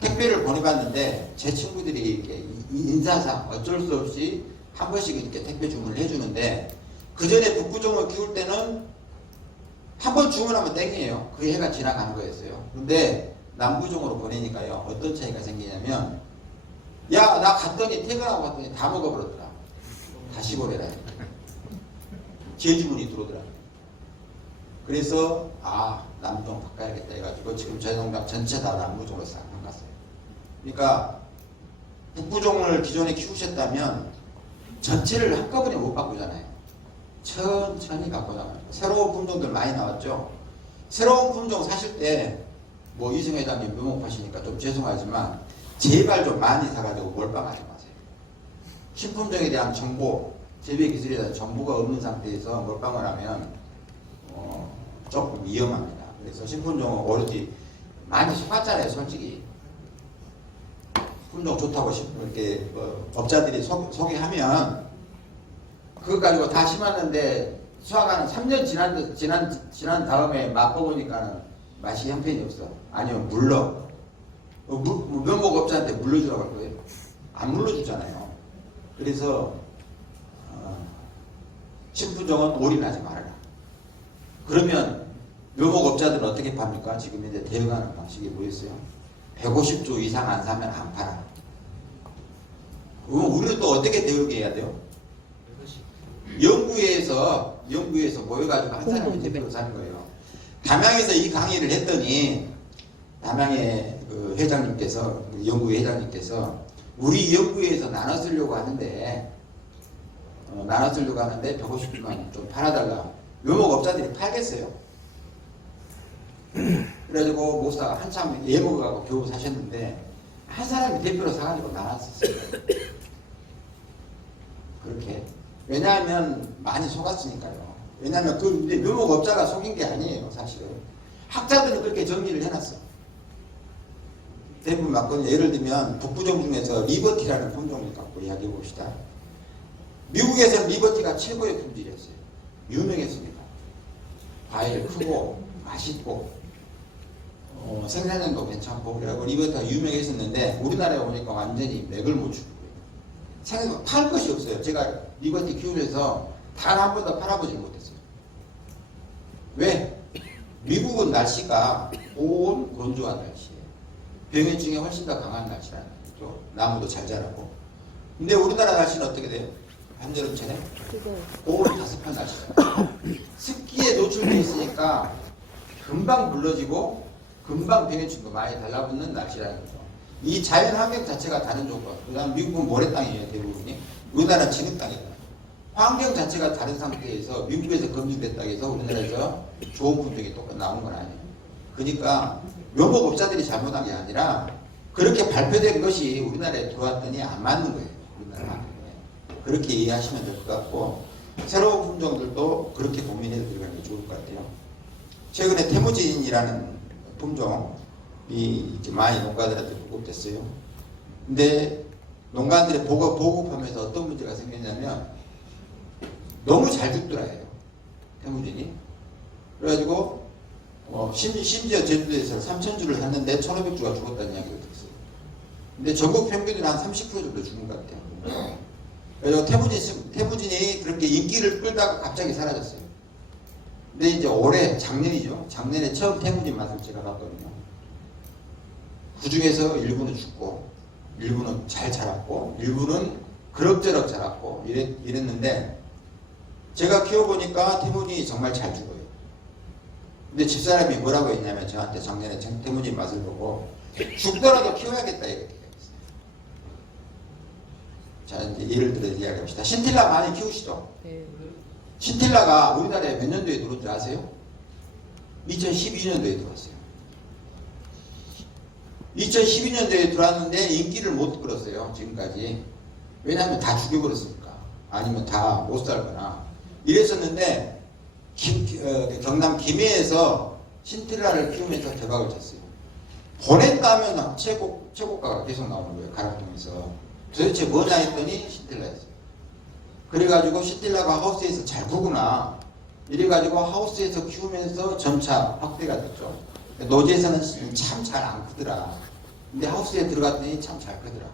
택배를 보내봤는데 제 친구들이 이렇게 인사상 어쩔 수 없이 한 번씩 이렇게 택배 주문을 해주는데 그 전에 북부종을 키울 때는 한 번 주문하면 땡이에요. 그 해가 지나가는 거였어요. 근데 남부종으로 보내니까요. 어떤 차이가 생기냐면 야, 나 갔더니 퇴근하고 갔더니 다 먹어버렸더라. 다시 보내라. 재주문이 들어오더라. 그래서 남부종 바꿔야겠다 해가지고 지금 저희 농장 전체 다 남부종으로 싹 바꿨어요. 그러니까 북부종을 기존에 키우셨다면 전체를 한꺼번에 못 바꾸잖아요. 천천히 바꿔나가요. 새로운 품종들 많이 나왔죠. 새로운 품종 사실 때 뭐 이승 회장님 묘목하시니까 좀 죄송하지만 제발 좀 많이 사가지고 몰빵하지 마세요. 신품종에 대한 정보, 재배 기술에 대한 정보가 없는 상태에서 몰빵을 하면 조금 위험합니다. 그래서 신품종은 어르지 많이 속았잖아요, 솔직히. 품종 좋다고 이렇게 업자들이 소개하면 그거 가지고 다 심었는데 수확하는 3년 지난 다음에 맛보니까는 맛이 형편이 없어. 아니면 물러. 면목업자한테 물러주라고 할 거예요. 안 물러주잖아요. 그래서 신품종은 올인하지 말아라. 그러면 묘목업자들은 어떻게 팝니까? 지금 이제 대응하는 방식이 뭐였어요? 150조 이상 안 사면 안 팔아. 그럼 우리는 또 어떻게 대응해야 돼요? 연구회에서 모여가지고 한 사람이 대표로 사는 거예요. 담양에서 이 강의를 했더니 담양의 그 회장님께서, 연구회 회장님께서 우리 연구회에서 나눠 쓰려고 하는데 150조만 좀 팔아달라. 묘목업자들이 팔겠어요. 그래가지고 목사가 한참 예목하고 겨우 사셨는데 한 사람이 대표로 사가지고 나눴었어요. 그렇게. 왜냐하면 많이 속았으니까요. 왜냐하면 그 묘목업자가 속인 게 아니에요, 사실은. 학자들은 그렇게 정리를 해놨어. 대부분 맞거든요. 예를 들면 북부종 중에서 리버티라는 품종을 갖고 이야기해 봅시다. 미국에서는 리버티가 최고의 품질이었어요. 유명했습니다. 과일 크고 맛있고 생산량도 괜찮고 그래갖고 리버티가 유명했었는데 우리나라에 오니까 완전히 맥을 못 추고 팔 것이 없어요. 제가 리버티 키우면서 단 한 번도 팔아보지 못했어요. 왜? 미국은 날씨가 온 건조한 날씨예요. 병해충이 훨씬 더 강한 날씨라는 거죠. 나무도 잘 자라고. 근데 우리나라 날씨는 어떻게 돼요? 한여름철에 온 다습한 날씨잖아요. 습기에 노출되어 있으니까 금방 불러지고 금방 병해충도 많이 달라붙는 날씨라는 거죠. 이 자연 환경 자체가 다른 조건. 그 다음 미국은 모래 땅이에요, 대부분이. 우리나라는 진흙 땅이에요. 환경 자체가 다른 상태에서 미국에서 검증됐다고 해서 우리나라에서 좋은 품종이 또 나오는 건 아니에요. 그러니까 묘목업자들이 잘못한 게 아니라 그렇게 발표된 것이 우리나라에 들어왔더니 안 맞는 거예요. 우리나라 환경에. 그렇게 이해하시면 될 것 같고 새로운 품종들도 그렇게 고민해서 들어가는 게 좋을 것 같아요. 최근에 태무진이라는 품종이 이제 많이 농가들한테 보급됐어요. 근데 농가들이 보급하면서 어떤 문제가 생겼냐면 너무 잘 죽더라요. 태무진이. 그래가지고 심지어 제주도에서 3,000주를 샀는데 1,500주가 죽었다는 이야기를 들었어요. 근데 전국 평균으로 한 30% 정도 죽은 것 같아요. 그래서 태무진이 그렇게 인기를 끌다가 갑자기 사라졌어요. 근데 이제 올해 작년이죠. 작년에 처음 태무진 맛을 제가 봤거든요. 그 중에서 일부는 죽고 일부는 잘 자랐고 일부는 그럭저럭 자랐고 이랬는데 제가 키워보니까 태무진이 정말 잘 죽어요. 근데 집사람이 뭐라고 했냐면 저한테 작년에 태무진 맛을 보고 죽더라도 키워야겠다 이렇게 얘기했어요. 자 이제 예를 들어 이야기합시다. 신틸라 많이 키우시죠? 네. 신틸라가 우리나라에 몇 년도에 들어온 줄 아세요? 2012년도에 들어왔어요. 2012년도에 들어왔는데 인기를 못 끌었어요. 지금까지. 왜냐하면 다 죽여버렸으니까. 아니면 다 못 살거나 이랬었는데 경남 김해에서 신틸라를 키우면서 대박을 쳤어요. 보냈다면 최고가가 계속 나오는 거예요. 가락동에서. 도대체 뭐냐 했더니 신틸라였어요. 그래가지고 신틸라가 하우스에서 잘 크구나. 이래가지고 하우스에서 키우면서 점차 확대가 됐죠. 노지에서는 참 잘 안 크더라. 근데 하우스에 들어갔더니 참 잘 크더라.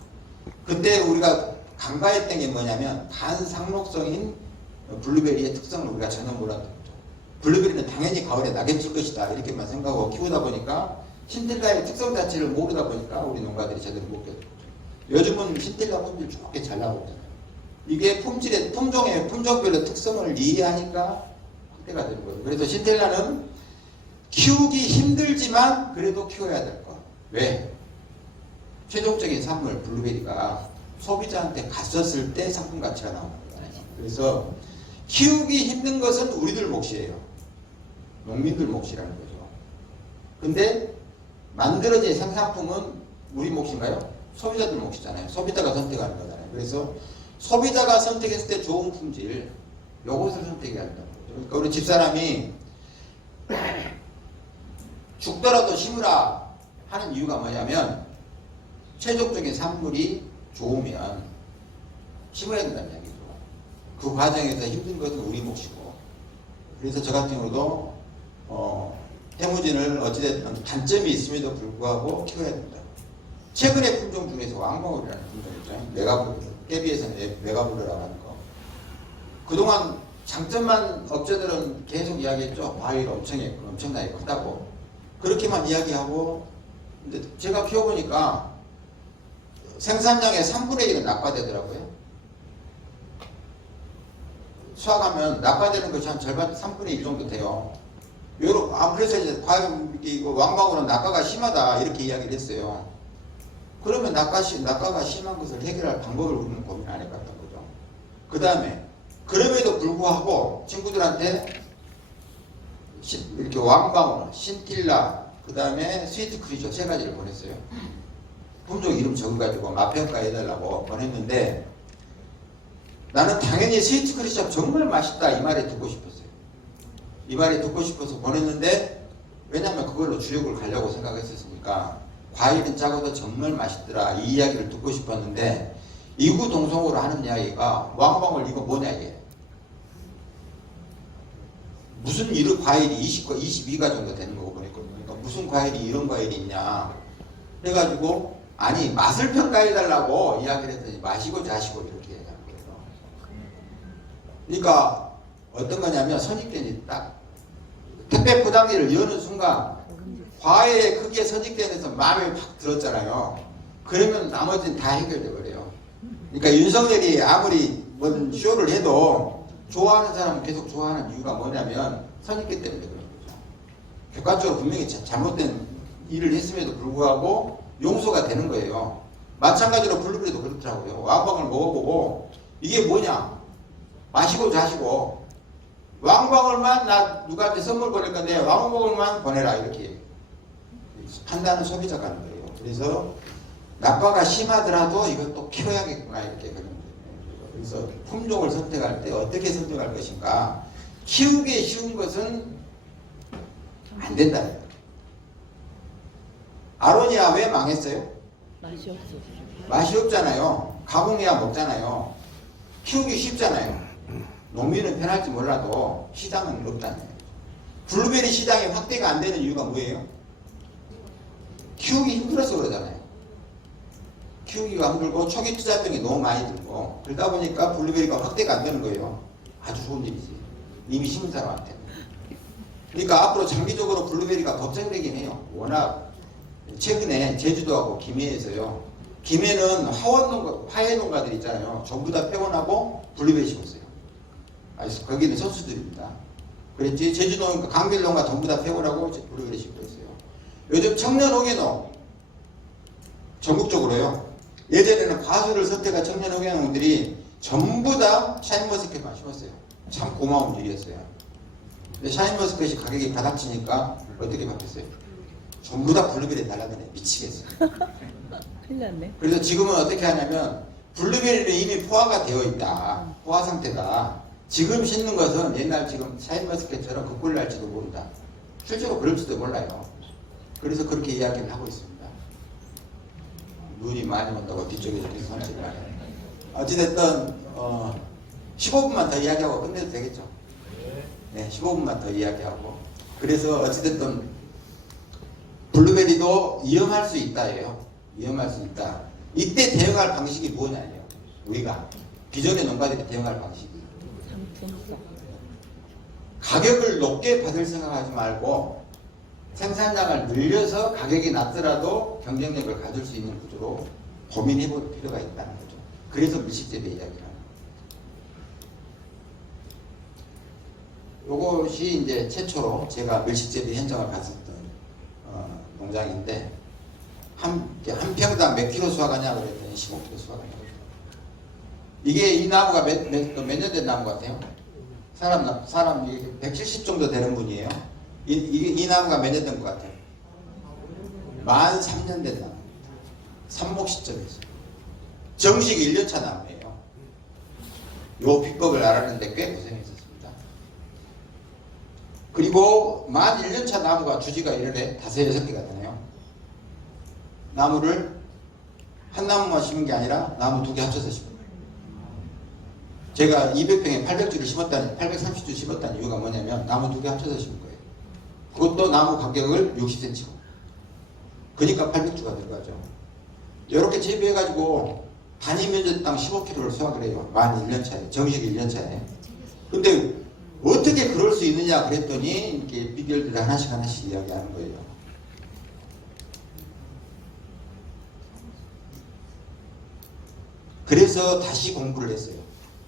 그때 우리가 간과했던 게 뭐냐면 반상록성인 블루베리의 특성을 우리가 전혀 몰랐던 거죠. 블루베리는 당연히 가을에 낙엽질 것이다 이렇게만 생각하고 키우다 보니까 신틸라의 특성 자체를 모르다 보니까 우리 농가들이 제대로 못 키웠던 거죠. 요즘은 신틸라 품질 좋게 잘 나오고 있잖아요. 이게 품종의 품종별로 특성을 이해하니까 확대가 되는 거예요. 그래서 신틸라는 키우기 힘들지만 그래도 키워야 될 것. 왜? 최종적인 산물 블루베리가 소비자한테 갔었을 때 상품 가치가 나오는 거잖아요. 그래서 키우기 힘든 것은 우리들 몫이에요. 농민들 몫이라는 거죠. 근데 만들어진 생산품은 우리 몫인가요? 소비자들 몫이잖아요. 소비자가 선택하는 거잖아요. 그래서 소비자가 선택했을 때 좋은 품질, 요것을 선택해야 한다고. 그러니까 우리 집사람이 죽더라도 심으라 하는 이유가 뭐냐면 최종적인 산물이 좋으면 심어야 된다는 이야기죠. 그 과정에서 힘든 것은 우리 몫이고. 그래서 저 같은 경우도 해무진을 어찌됐든 단점이 있음에도 불구하고 키워야 된다. 최근의 품종 중에서 왕방울이라는 품종 있잖아요. 메가블루, 깨비에서는 메가블루라고 하는 거. 그동안 장점만 업체들은 계속 이야기했죠. 과일 엄청나게 크다고. 그렇게만 이야기하고, 근데 제가 키워보니까 생산량의 3분의 1은 낙과되더라고요. 수확하면 낙과되는 것이 한 절반, 3분의 1 정도 돼요. 그래서 이제 왕방울은 낙과가 심하다 이렇게 이야기를 했어요. 그러면 낙과가 심한 것을 해결할 방법을 우리는 고민 안 해봤던 거죠. 그 다음에 그럼에도 불구하고 친구들한테 이렇게 왕방울, 신틸라, 그 다음에 스위트 크리저 3가지를 보냈어요. 품종 이름 적어가지고 맛평가해달라고 보냈는데 나는 당연히 스위트 크리저 정말 맛있다 이 말에 듣고 싶었어요. 이 말에 듣고 싶어서 보냈는데 왜냐하면 그걸로 주력을 가려고 생각했었으니까 과일은 작아도 정말 맛있더라 이 이야기를 듣고 싶었는데 이구동성으로 하는 이야기가 왕방울 이거 뭐냐 이게 무슨 이런 과일이 22가 정도 되는 거고 보냈거든요. 그러니까 무슨 과일이 이런 과일이 있냐 해가지고 아니 맛을 평가해달라고 이야기를 했더니 마시고 자시고 이렇게 얘기하는 거예요. 그러니까 어떤 거냐면 선입견이 딱 택배 포장지를 여는 순간 과일의 크기에 선입견에서 마음이 확 들었잖아요. 그러면 나머지는 다 해결돼 버려요. 그러니까 윤석열이 아무리 뭔 쇼를 해도 좋아하는 사람은 계속 좋아하는 이유가 뭐냐면 선입견 때문에 그런 거죠. 객관적으로 분명히 잘못된 일을 했음에도 불구하고 용서가 되는 거예요. 마찬가지로 블루베리도 그렇더라고요. 왕방울 먹어보고 이게 뭐냐 마시고 자시고 왕방울만 나 누구한테 선물 보낼 건데 왕방울만 보내라 이렇게 판단은 소비자가 하는 거예요. 그래서 낙과가 심하더라도 이것도 키워야겠구나 이렇게 그런 거예요. 그래서 품종을 선택할 때 어떻게 선택할 것인가 키우기 쉬운 것은 안 된다. 아로니아 왜 망했어요? 맛이 없어. 맛이 없잖아요. 가공해야 먹잖아요. 키우기 쉽잖아요. 농민은 편할지 몰라도 시장은 없다네요. 블루베리 시장이 확대가 안 되는 이유가 뭐예요? 키우기 힘들어서 그러잖아요. 키우기가 힘들고 초기 투자비용이 너무 많이 들고 그러다 보니까 블루베리가 확대가 안 되는 거예요. 아주 좋은 일이지. 이미 심은 사람한테. 그러니까 앞으로 장기적으로 블루베리가 걱정되긴 해요. 워낙 최근에 제주도하고 김해에서요. 김해는 화훼 농가들 있잖아요. 전부 다 폐원하고 블루베리 심었어요. 거기는 선수들입니다. 그랬지 제주도 강bil 농가 전부 다 폐원하고 블루베리 심고 있어요. 요즘 청년 호개농 전국적으로요. 예전에는 과수를 선택한 청년 호개농들이 전부 다 샤인머스켓만 심었어요. 참 고마운 일이었어요. 근데 샤인머스켓이 가격이 바닥치니까 어떻게 바뀌었어요? 전부 다 블루베리 달라드네. 미치겠어요. 큰일 났네. 그래서 지금은 어떻게 하냐면 블루베리는 이미 포화가 되어 있다. 포화 상태다. 지금 심는 것은 옛날 지금 샤인머스켓처럼 극골 날지도 모른다. 실제로 그럴지도 몰라요. 그래서 그렇게 이야기를 하고 있습니다. 눈이 많이 온다고 뒤쪽에 이렇게 손질 많이 해요. 어찌됐든 15분만 더 이야기하고 끝내도 되겠죠? 네, 15분만 더 이야기하고 그래서 어찌됐든 블루베리도 위험할 수 있다예요. 위험할 수 있다. 이때 대응할 방식이 뭐냐예요. 우리가 기존의 농가들이 대응할 방식이 상품성. 가격을 높게 받을 생각하지 말고 생산량을 늘려서 가격이 낮더라도 경쟁력을 가질 수 있는 구조로 고민해 볼 필요가 있다는 거죠. 그래서 밀식재배 이야기를 하는 거예요. 이것이 이제 최초로 제가 밀식재배 현장을 갔었던 농장인데 한 평당 몇 킬로 수확하냐 그랬더니 15킬로 수확하냐고. 이게 이 나무가 몇 년 된 나무 같아요? 사람 170 정도 되는 분이에요. 이 나무가 몇 년 된 것 같아요? 만 3년 된 나무. 삽목 시점에서. 정식 1년차 나무예요. 요 비법을 알았는데 꽤 고생했었습니다. 그리고 만 1년차 나무가 주지가 이래 5, 6개가 되네요. 나무를 한 나무만 심은 게 아니라 나무 2개 합쳐서 심은 거예요. 제가 200평에 800주를 심었다는, 830주 심었다는 이유가 뭐냐면 나무 2개 합쳐서 심은 거예요. 그것도 나무 간격을 60cm고. 그러니까 800주가 들어가죠. 이렇게 재배해가지고 단위 면적당 15kg를 수확을 해요. 만 1년차에, 정식 1년차에. 근데 어떻게 그럴 수 있느냐 그랬더니 이렇게 비결들을 하나씩 이야기하는 거예요. 그래서 다시 공부를 했어요.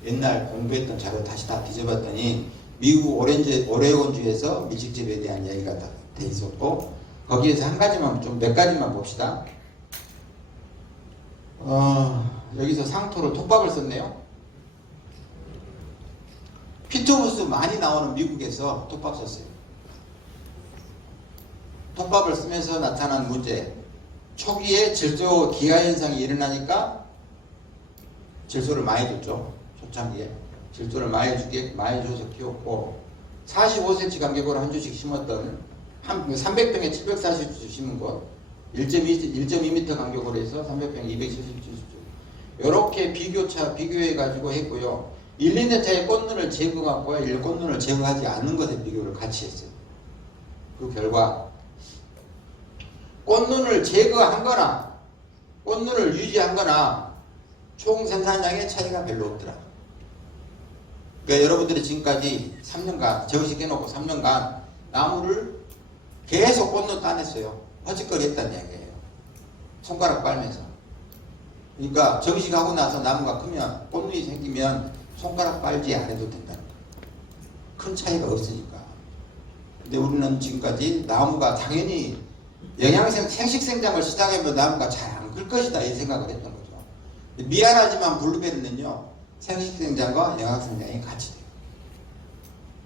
옛날 공부했던 자료 다시 다 뒤져봤더니 미국 오레곤주에서 밀식재배에 대한 이야기가 다 돼 있었고, 거기에서 한 가지만, 좀 몇 가지만 봅시다. 여기서 상토로 톱밥을 썼네요. 피토무스 많이 나오는 미국에서 톱밥 썼어요. 톱밥을 쓰면서 나타난 문제. 초기에 질소 기하현상이 일어나니까 질소를 많이 줬죠. 초창기에. 질소를 많이 줘서 키웠고, 45cm 간격으로 한 주씩 심었던, 한 300평에 740주 심은 곳, 1.2m 간격으로 해서 300평에 270주. 이렇게 비교해가지고 했고요. 1, 2년 차에 꽃눈을 제거하고 꽃눈을 제거하지 않는 것에 비교를 같이 했어요. 그 결과, 꽃눈을 제거한 거나, 꽃눈을 유지한 거나, 총 생산량의 차이가 별로 없더라. 그러니까 여러분들이 지금까지 3년간, 정식해놓고 3년간 나무를 계속 꽃눈 따냈어요. 허짓거리 했다는 이야기예요. 손가락 빨면서. 그러니까 정식하고 나서 나무가 크면, 꽃눈이 생기면 손가락 빨지 안 해도 된다는 거예요. 큰 차이가 없으니까. 근데 우리는 지금까지 나무가 당연히 생식생장을 시작하면 나무가 잘 안 클 것이다 이 생각을 했던 거죠. 미안하지만 블루베리는요, 생식생장과 영양생장이 같이 돼요.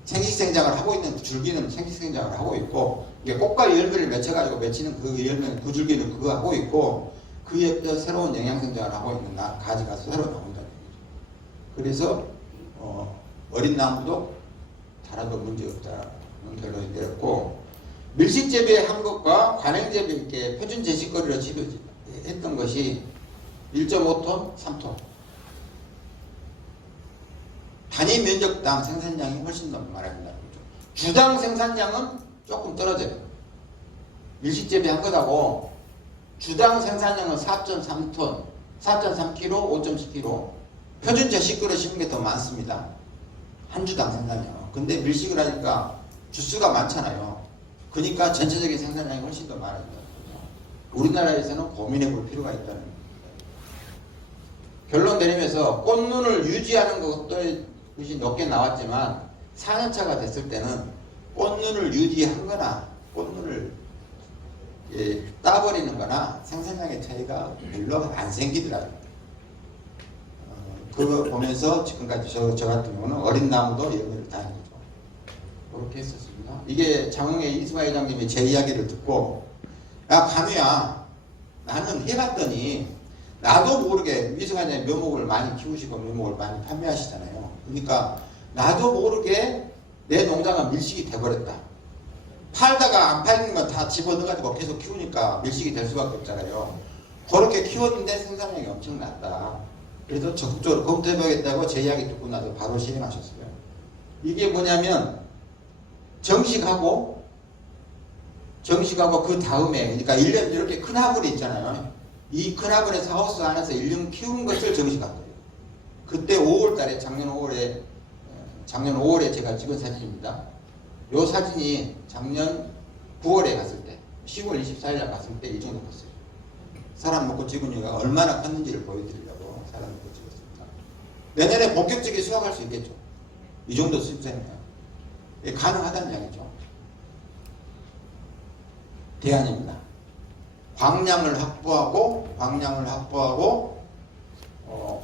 생식생장을 하고 있는 줄기는 생식생장을 하고 있고, 이게 꽃과 열매를 맺혀가지고 맺히는 그 열매, 그 줄기는 그거 하고 있고, 그 옆에 새로운 영양생장을 하고 있는 가지가 새로 나온다는 거죠. 그래서 어린 나무도 자라도 문제없다는 결론이 내렸고, 밀식재배한 것과 관행재배, 이렇게 표준 제식거리로 재배했던 것이 1.5톤, 3톤. 단위 면적당 생산량이 훨씬 더 많아진다는 거죠. 주당 생산량은 조금 떨어져요. 밀식재배한 것하고 주당 생산량은 4.3톤, 4.3kg, 5.10kg. 표준 제식거리 심은 게 더 많습니다. 한 주당 생산량. 근데 밀식을 하니까 주수가 많잖아요. 그러니까 전체적인 생산량이 훨씬 더 많아진다는 거죠. 우리나라에서는 고민해 볼 필요가 있다는 거예요. 결론 내리면서 꽃눈을 유지하는 것이 높게 나왔지만 4년차가 됐을 때는 꽃눈을 유지한 거나 꽃눈을 따버리는 거나 생산량의 차이가 별로 안 생기더라고요. 그거 보면서 지금까지 저 같은 경우는 어린 나무도 열매를 따는 거죠. 그렇게 했었습니다. 이게 장흥의 이승화 회장님이 제 이야기를 듣고, 야 간우야, 나는 해봤더니 나도 모르게, 이승화님 묘목을 많이 키우시고 묘목을 많이 판매하시잖아요. 그러니까 나도 모르게 내 농장은 밀식이 돼버렸다. 팔다가 안 팔리면 다 집어넣어가지고 계속 키우니까 밀식이 될 수밖에 없잖아요. 그렇게 키웠는데 생산량이 엄청났다. 그래서 적극적으로 검토해봐야겠다고 제 이야기 듣고 나서 바로 실행하셨어요. 이게 뭐냐면 정식하고 그 다음에, 그러니까 1년 이렇게 큰 화분이 있잖아요. 이 큰 화분에서 하우스 안에서 1년 키운 것을 정식한 거예요. 그때 5월 달에, 작년 5월에 제가 찍은 사진입니다. 이 사진이 작년 9월에 갔을 때, 10월 24일에 갔을 때 이 정도 컸어요. 사람 먹고 찍은 이유가 얼마나 컸는지를 보여드리려고 사람 먹고 찍었습니다. 내년에 본격적인 수확할 수 있겠죠. 이 정도 수준이면 가능하다는 이야기죠. 대안입니다. 광량을 확보하고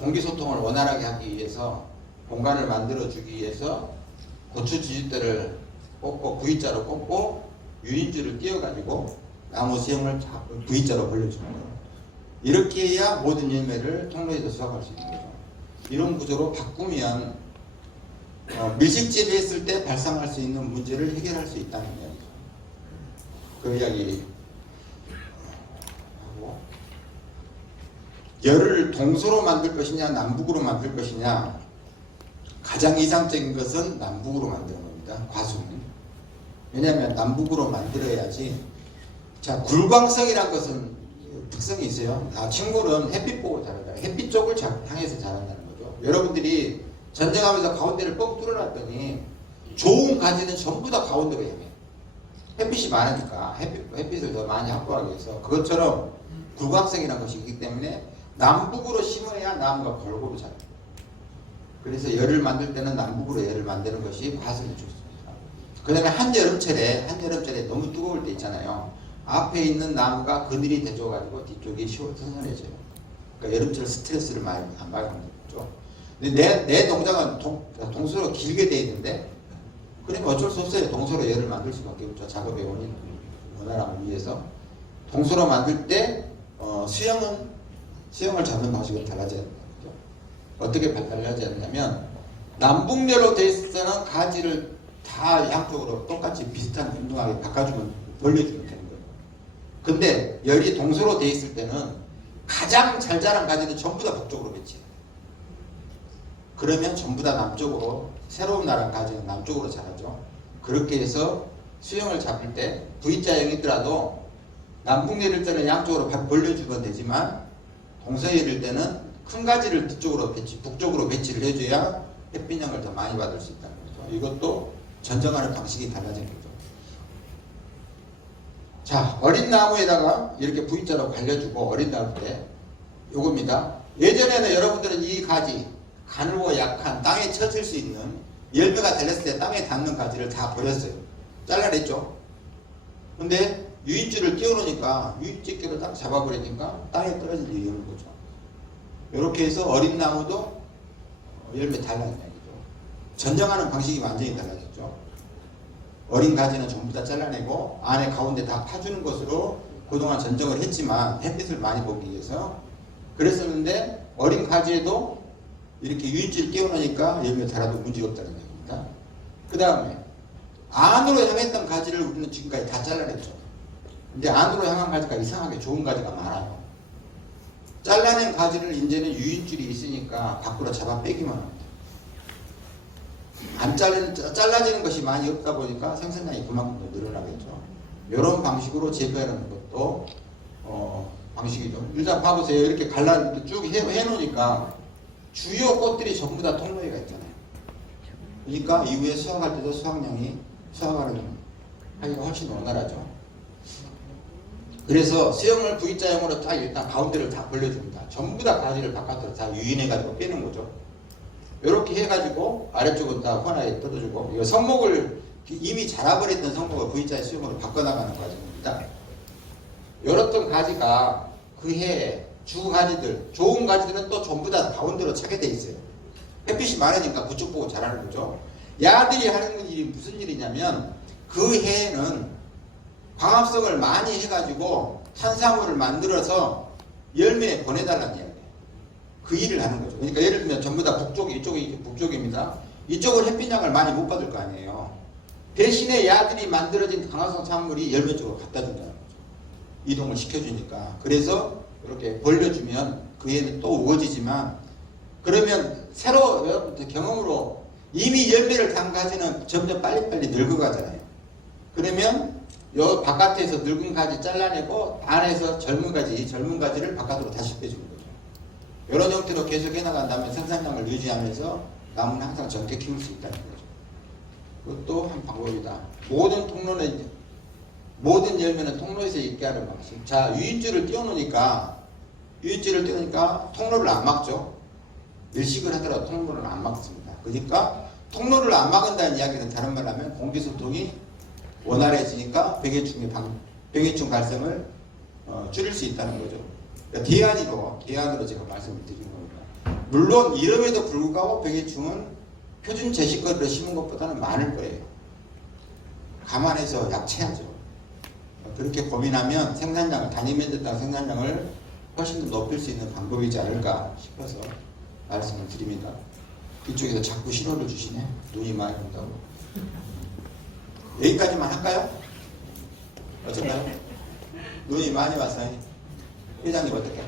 공기소통을 원활하게 하기 위해서, 공간을 만들어주기 위해서 고추 지지대를 꽂고 V자로 꽂고 유인줄을 띄워가지고 나무 수영을 V자로 벌려주는 거예요. 이렇게 해야 모든 열매를 통로에서 수확할 수 있는 거죠. 이런 구조로 바꾸면 밀식 재배했을 때 발생할 수 있는 문제를 해결할 수 있다는 이야기죠. 그 이야기 하고, 열을 동서로 만들 것이냐 남북으로 만들 것이냐, 가장 이상적인 것은 남북으로 만드는 겁니다. 과수는. 왜냐하면 남북으로 만들어야지. 자, 굴광성이란 것은 특성이 있어요. 식물은 햇빛 보고 자라잖아요. 햇빛 쪽을 향해서 자란다는 거죠. 여러분들이 전쟁하면서 가운데를 뻥 뚫어놨더니 좋은 가지는 전부 다 가운데로 향해. 햇빛이 많으니까 햇빛을 더 많이 확보하기 위해서. 그것처럼 굴광성이라는 것이 있기 때문에 남북으로 심어야 나무가 골고루 자라요. 그래서 열을 만들 때는 남북으로 열을 만드는 것이 과습이 좋습니다. 그 다음에 한여름철에 너무 뜨거울 때 있잖아요. 앞에 있는 나무가 그늘이 돼줘가지고 뒤쪽이 선선해져요. 그러니까 여름철 스트레스를 많이 안 받는 거죠. 근데 내 동작은 동서로 길게 돼 있는데, 그러면 어쩔 수 없어요. 동서로 열을 만들 수밖에 없죠. 작업의 원활함을 위해서. 동서로 만들 때 수영을 잡는 방식은 달라져야 됩니다. 어떻게 달라져야 되냐면, 남북열로 돼 있을 때는 가지를 다 양쪽으로 똑같이 비슷한 운동하게 바꿔주면, 벌려주면 되는 거예요. 근데 열이 동서로 돼 있을 때는 가장 잘 자란 가지는 전부 다 북쪽으로 배치해요. 그러면 전부 다 남쪽으로, 새로운 나란 가지는 남쪽으로 자라죠. 그렇게 해서 수영을 잡을 때 V자형이더라도 남북열일 때는 양쪽으로 벌려주면 되지만, 동서열일 때는 큰 가지를 북쪽으로 배치를 해줘야 햇빛양을 더 많이 받을 수 있다는 거죠. 이것도 전정하는 방식이 달라진 거죠. 자, 어린 나무에다가 이렇게 V자로 갈려주고, 어린 나무 때 요겁니다. 예전에는 여러분들은 이 가지, 가늘고 약한 땅에 쳐질 수 있는, 열매가 달렸을 때 땅에 닿는 가지를 다 버렸어요. 잘라냈죠. 근데 유인줄을 띄워놓으니까, 유인집게로 딱 잡아버리니까 땅에 떨어질 일이 없는 거죠. 이렇게 해서 어린 나무도 열매 달라는 얘기죠. 전정하는 방식이 완전히 달라졌죠. 어린 가지는 전부 다 잘라내고 안에 가운데 다 파주는 것으로 그동안 전정을 했지만, 햇빛을 많이 보기 위해서 그랬었는데, 어린 가지에도 이렇게 유인줄 띄워놓으니까 열매 달아도 문제가 없다는 얘기입니다. 그 다음에 안으로 향했던 가지를 우리는 지금까지 다 잘라냈죠. 근데 안으로 향한 가지가 이상하게 좋은 가지가 많아요. 잘라낸 가지를 이제는 유인줄이 있으니까 밖으로 잡아 빼기만 합니다. 잘라지는 것이 많이 없다 보니까 생산량이 그만큼 더 늘어나겠죠. 이런 방식으로 재배하는 것도 방식이죠. 일단 봐보세요. 이렇게 쭉 해놓으니까 주요 꽃들이 전부 다 통로에가 있잖아요. 그러니까 이후에 수확할 때도 수확하는 하기가 훨씬 원활하죠. 그래서 수영을 V자형으로 딱 일단 가운데를 다 벌려줍니다. 전부 다 가지를 바깥으로 다 유인해가지고 빼는 거죠. 이렇게 해가지고 아래쪽은 다 환하게 뜯어주고, 이거 성목을 이미 자라버렸던 성목을 V자의 수영으로 바꿔나가는 과정입니다. 열었던 가지가 그 해에 주 가지들, 좋은 가지들은 또 전부 다 가운데로 차게 돼 있어요. 햇빛이 많으니까 그쪽 보고 자라는 거죠. 야들이 하는 일이 무슨 일이냐면, 그 해에는 광합성을 많이 해가지고 탄수화물을 만들어서 열매에 보내달라는 이야기예요. 그 일을 하는 거죠. 그러니까 예를 들면 전부 다 이쪽이 북쪽입니다. 이쪽은 햇빛양을 많이 못 받을 거 아니에요. 대신에 야들이 만들어진 광합성産물이 열매 쪽으로 갖다 준다는 거죠. 이동을 시켜주니까. 그래서 이렇게 벌려주면 그 해는 또 우거지지만, 그러면 새로 여러분들 경험으로 이미 열매를 단 가지는 점점 빨리빨리 늙어가잖아요. 그러면 요 바깥에서 늙은 가지 잘라내고 안에서 젊은 가지를 바깥으로 다시 빼주는 거죠. 이런 형태로 계속 해나간다면 생산량을 유지하면서 나무는 항상 젊게 키울 수 있다는 거죠. 그것도 한 방법이다. 모든 열매는 통로에서 있게 하는 방식. 자, 유인줄을 띄워놓으니까 통로를 안 막죠. 일식을 하더라도 통로를 안 막습니다. 그러니까 통로를 안 막은다는 이야기는 다른 말로 하면 공기소통이 원활해지니까 병해충 발생을 줄일 수 있다는 거죠. 그러니까 대안으로 제가 말씀을 드리는 겁니다. 물론 이름에도 불구하고 병해충은 표준 제식거리로 심은 것보다는 많을 거예요. 감안해서 약체하죠. 그렇게 고민하면 단위 면적 땅 생산량을 훨씬 더 높일 수 있는 방법이지 않을까 싶어서 말씀을 드립니다. 이쪽에서 자꾸 신호를 주시네. 눈이 많이 온다고. 여기까지만 할까요? 어떨까요? 눈이 많이 왔어요. 회장님 어떻게?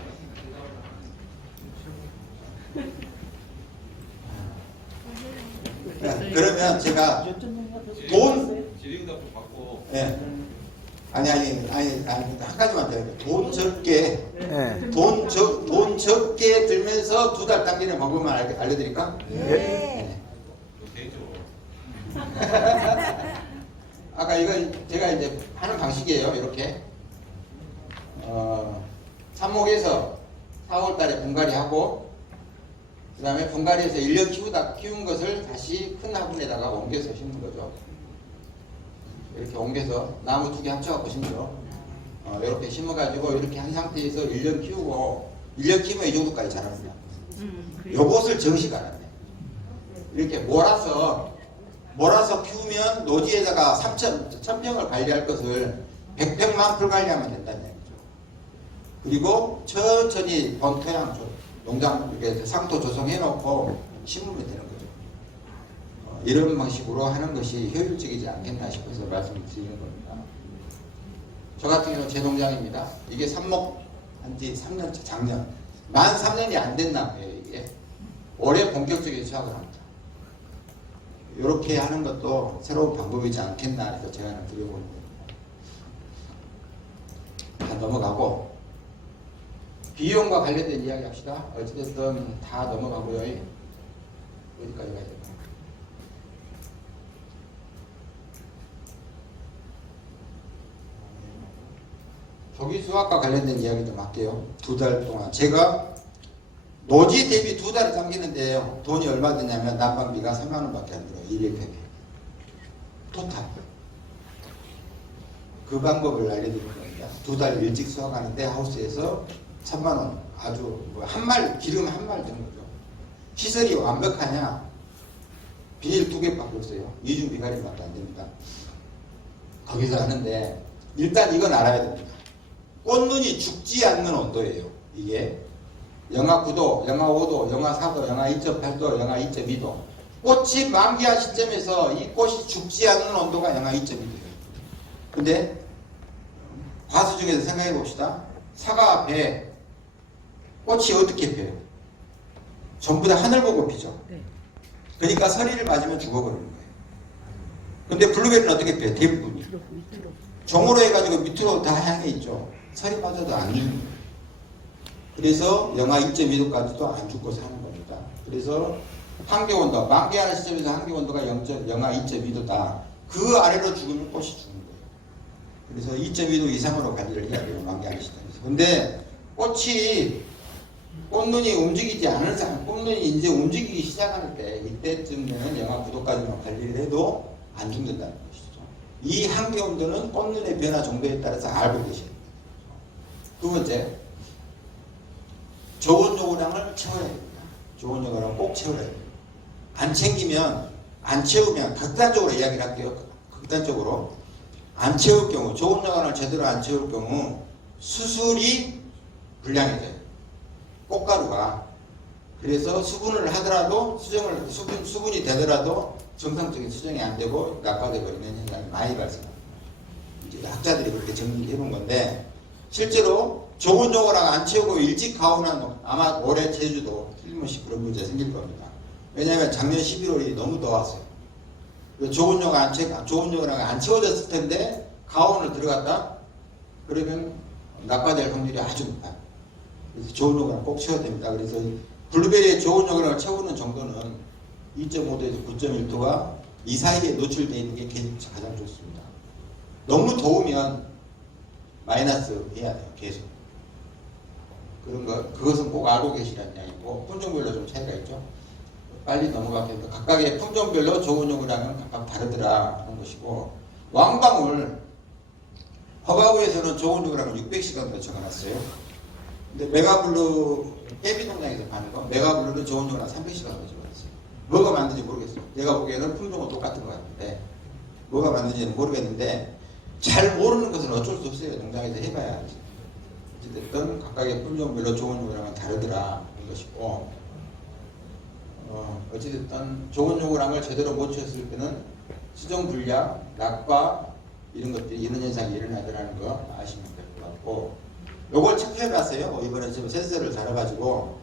네, 그러면 제가 돈 질의응답도 받고 네. 아니 한 가지만 더 해요. 돈 적게 네. 돈 적게 들면서 2달 당기는 방법만 알려드릴까? 네. 되죠. 아까 이거 제가 이제 하는 방식이에요. 이렇게 삽목에서 4월달에 분갈이 하고 그 다음에 분갈이에서 1년 키운 것을 다시 큰 화분에다가 옮겨서 심는 거죠. 이렇게 옮겨서 나무 2개 합쳐갖고 심죠. 이렇게 심어가지고 이렇게 한 상태에서 1년 키우고 1년 키우면 이 정도까지 자랍니다. 요것을 정식 안 하네. 이렇게 몰아서 키우면 노지에다가 1000평을 관리할 것을 100평만 풀 관리하면 된다는 얘기죠. 그리고 천천히 본토양 농장 이렇게 상토 조성해 놓고 심으면 되는 거죠. 이런 방식으로 하는 것이 효율적이지 않겠나 싶어서 말씀을 드리는 겁니다. 저 같은 경우는 제 농장입니다. 이게 삽목 한지 3년째, 작년. 만 3년이 안 된 나무예요, 이게. 올해 본격적인 수확을 합니다. 이렇게 하는 것도 새로운 방법이지 않겠나 해서 제안을 드려보는 겁니다. 다 넘어가고, 비용과 관련된 이야기 합시다. 어찌됐든 다 넘어가고요. 어디까지 가야 될까요? 조기 수확과 관련된 이야기 좀 할게요. 2달 동안 제가 노지 대비 2달을 당기는데요. 돈이 얼마 드냐면 난방비가 3만 원밖에 안 들어요. 1일팩에 토탈. 그 방법을 알려드릴 겁니다. 2달 일찍 수확하는데 하우스에서 3만 원. 아주 기름 한 말 드는 거죠. 시설이 완벽하냐? 비닐 2개밖에 없어요. 이중 비가림밖에 안 됩니다. 거기서 하는데 일단 이건 알아야 됩니다. 꽃눈이 죽지 않는 온도예요. 이게 영하 9도, 영하 5도, 영하 4도, 영하 2.8도, 영하 2.2도. 꽃이 만개한 시점에서 이 꽃이 죽지 않는 온도가 영하 2.2도예요. 근데 과수 중에서 생각해 봅시다. 사과, 배, 꽃이 어떻게 피어요? 전부 다 하늘 보고 피죠. 네. 그러니까 서리를 맞으면 죽어버리는 거예요. 근데 블루베리는 어떻게 피어요? 대부분이. 밑으로. 종으로 해가지고 밑으로 다 향해 있죠. 서리 빠져도 안 죽는 거예요. 그래서 영하 2.2도까지도 안 죽고 사는 겁니다. 그래서 한겨온도, 만개하는 시점에서 한겨온도가 영하 2.2도다. 그 아래로 죽으면 꽃이 죽는 거예요. 그래서 2.2도 이상으로 관리를 해야 돼요. 만개하는 시점에서. 근데 꽃눈이 움직이지 않은 상황, 꽃눈이 이제 움직이기 시작할 때 이때쯤에는 영하 9도까지만 관리를 해도 안 죽는다는 것이죠. 이 한겨온도는 꽃눈의 변화 정도에 따라서 알고 계셔야 돼요. 두 번째, 좋은 요구량을 채워야 됩니다. 좋은 요구량을 꼭 채워야 됩니다. 안 채우면 극단적으로 이야기를 할게요. 극단적으로 안 채울 경우, 좋은 요구량을 제대로 안 채울 경우 수술이 불량해져요. 꽃가루가. 그래서 수분을 하더라도 수분이 되더라도 정상적인 수정이 안 되고 낙과돼 버리는 현상이 많이 발생합니다. 이제 학자들이 그렇게 정리해 본 건데, 실제로 좋은 요구량 안 채우고 일찍 가오면 아마 올해 제주도 틀림없이 그런 문제 생길 겁니다. 왜냐하면 작년 11월이 너무 더웠어요. 좋은 요구량 안 채워졌을 텐데 가온을 들어갔다? 그러면 낙과될 확률이 아주 높아요. 그래서 좋은 요구량 꼭 채워야 됩니다. 그래서 블루베리의 좋은 요구량을 채우는 정도는 2.5도에서 9.1도가 이 사이에 노출되어 있는 게 가장 좋습니다. 너무 더우면 마이너스 해야 돼요. 계속. 그것은 꼭 알고 계시라는 이야기고, 품종별로 좀 차이가 있죠. 빨리 넘어가겠습니다. 각각의 품종별로 좋은 요구량은 각각 다르더라 하는 것이고, 왕방울, 허가구에서는 좋은 요구량을 600시간으로 적어놨어요. 근데 메가블루, 깨비농장에서 파는 거, 메가블루는 좋은 요구량 300시간으로 적어놨어요. 뭐가 맞는지 모르겠어요. 내가 보기에는 품종은 똑같은 것 같은데, 뭐가 맞는지는 모르겠는데, 잘 모르는 것은 어쩔 수 없어요. 농장에서 해봐야 하지. 어쨌든 각각의 품종별로 좋은 요구량은 다르더라 하는 것이고, 어찌됐든 좋은 요구량을 제대로 못 채웠을 때는 수정 불량, 낙과 이런 것들이 이런 현상이 일어나더라는 거 아시면 될 것 같고, 요걸 체크해봤어요. 이번에 지금 센서를 달아가지고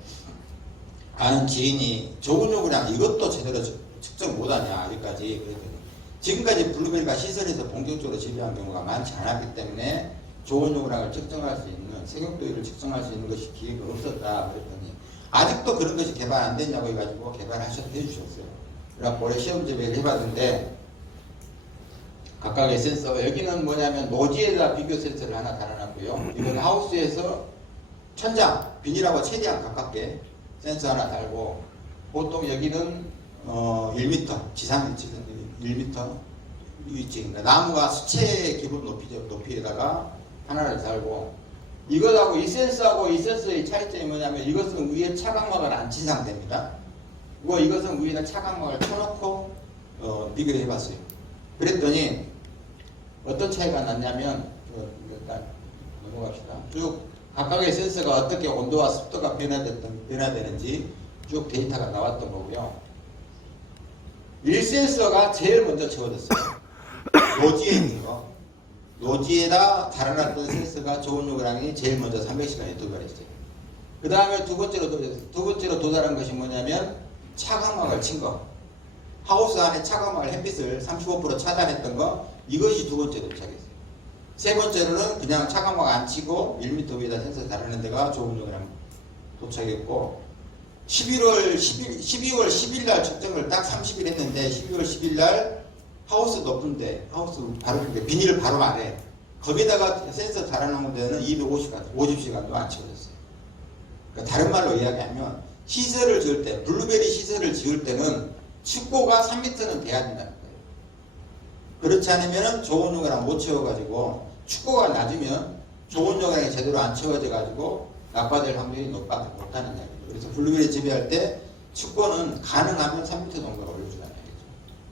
아는 지인이 좋은 요구량 이것도 제대로 측정 못하냐 여기까지 그랬더니, 지금까지 블루베리가 시설에서 본격적으로 재배한 경우가 많지 않았기 때문에 좋은 요구량을 측정할 수 있는, 생육도율을 측정할 수 있는 것이 기회가 없었다 그랬더니, 아직도 그런 것이 개발 안 됐냐고 해가지고 해주셨어요. 그래서 올해 시험 재배를 해봤는데 각각의 센서, 여기는 뭐냐면 노지에다 비교 센서를 하나 달아놨고요. 이건 하우스에서 천장, 비닐하고 최대한 가깝게 센서 하나 달고, 보통 여기는 1m, 지상 1m 위치입니다. 나무가 수채의 기본 높이에다가 하나를 달고, 이것하고 이 센서하고 이 센서의 차이점이 뭐냐면, 이것은 위에 차광막을 안 친 상태입니다. 이것은 위에다 차광막을 쳐놓고 비교해봤어요. 그랬더니 어떤 차이가 났냐면, 일단 넘어갑시다. 쭉 각각의 센서가 어떻게 온도와 습도가 변화되는지 쭉 데이터가 나왔던 거고요. 1센서가 제일 먼저 채워졌어요. 노지에 있는 거. 노지에다 달아놨던 센서가 좋은 요구량이 제일 먼저 300시간에 도달했어요. 그 다음에 두 번째로 도달한 것이 뭐냐면 차광막을 친 거. 하우스 안에 차광막을 햇빛을 35% 차단했던 거, 이것이 두 번째로 도착했어요. 세 번째로는 그냥 차광막 안 치고 1m 위에다 센서 달아낸 데가 좋은 요구량 도착했고, 12월 10일 날 측정을 딱 30일 했는데, 12월 10일 날 하우스 높은데, 하우스 바로 근데 비닐 바로 아래, 거기다가 센서 달아놓은 데는 50시간도 안 채워졌어요. 그러니까 다른 말로 이야기하면, 시설을 지을 때, 블루베리 시설을 지을 때는 축고가 3m는 돼야 된다는 거예요. 그렇지 않으면 좋은 요구량 못 채워가지고, 축고가 낮으면 좋은 요구량이 제대로 안 채워져가지고 낙과될 확률이 못하는 이야기예요. 그래서 블루베리 재배할 때 축고는 가능하면 3m 정도가 올려주라는 얘기죠.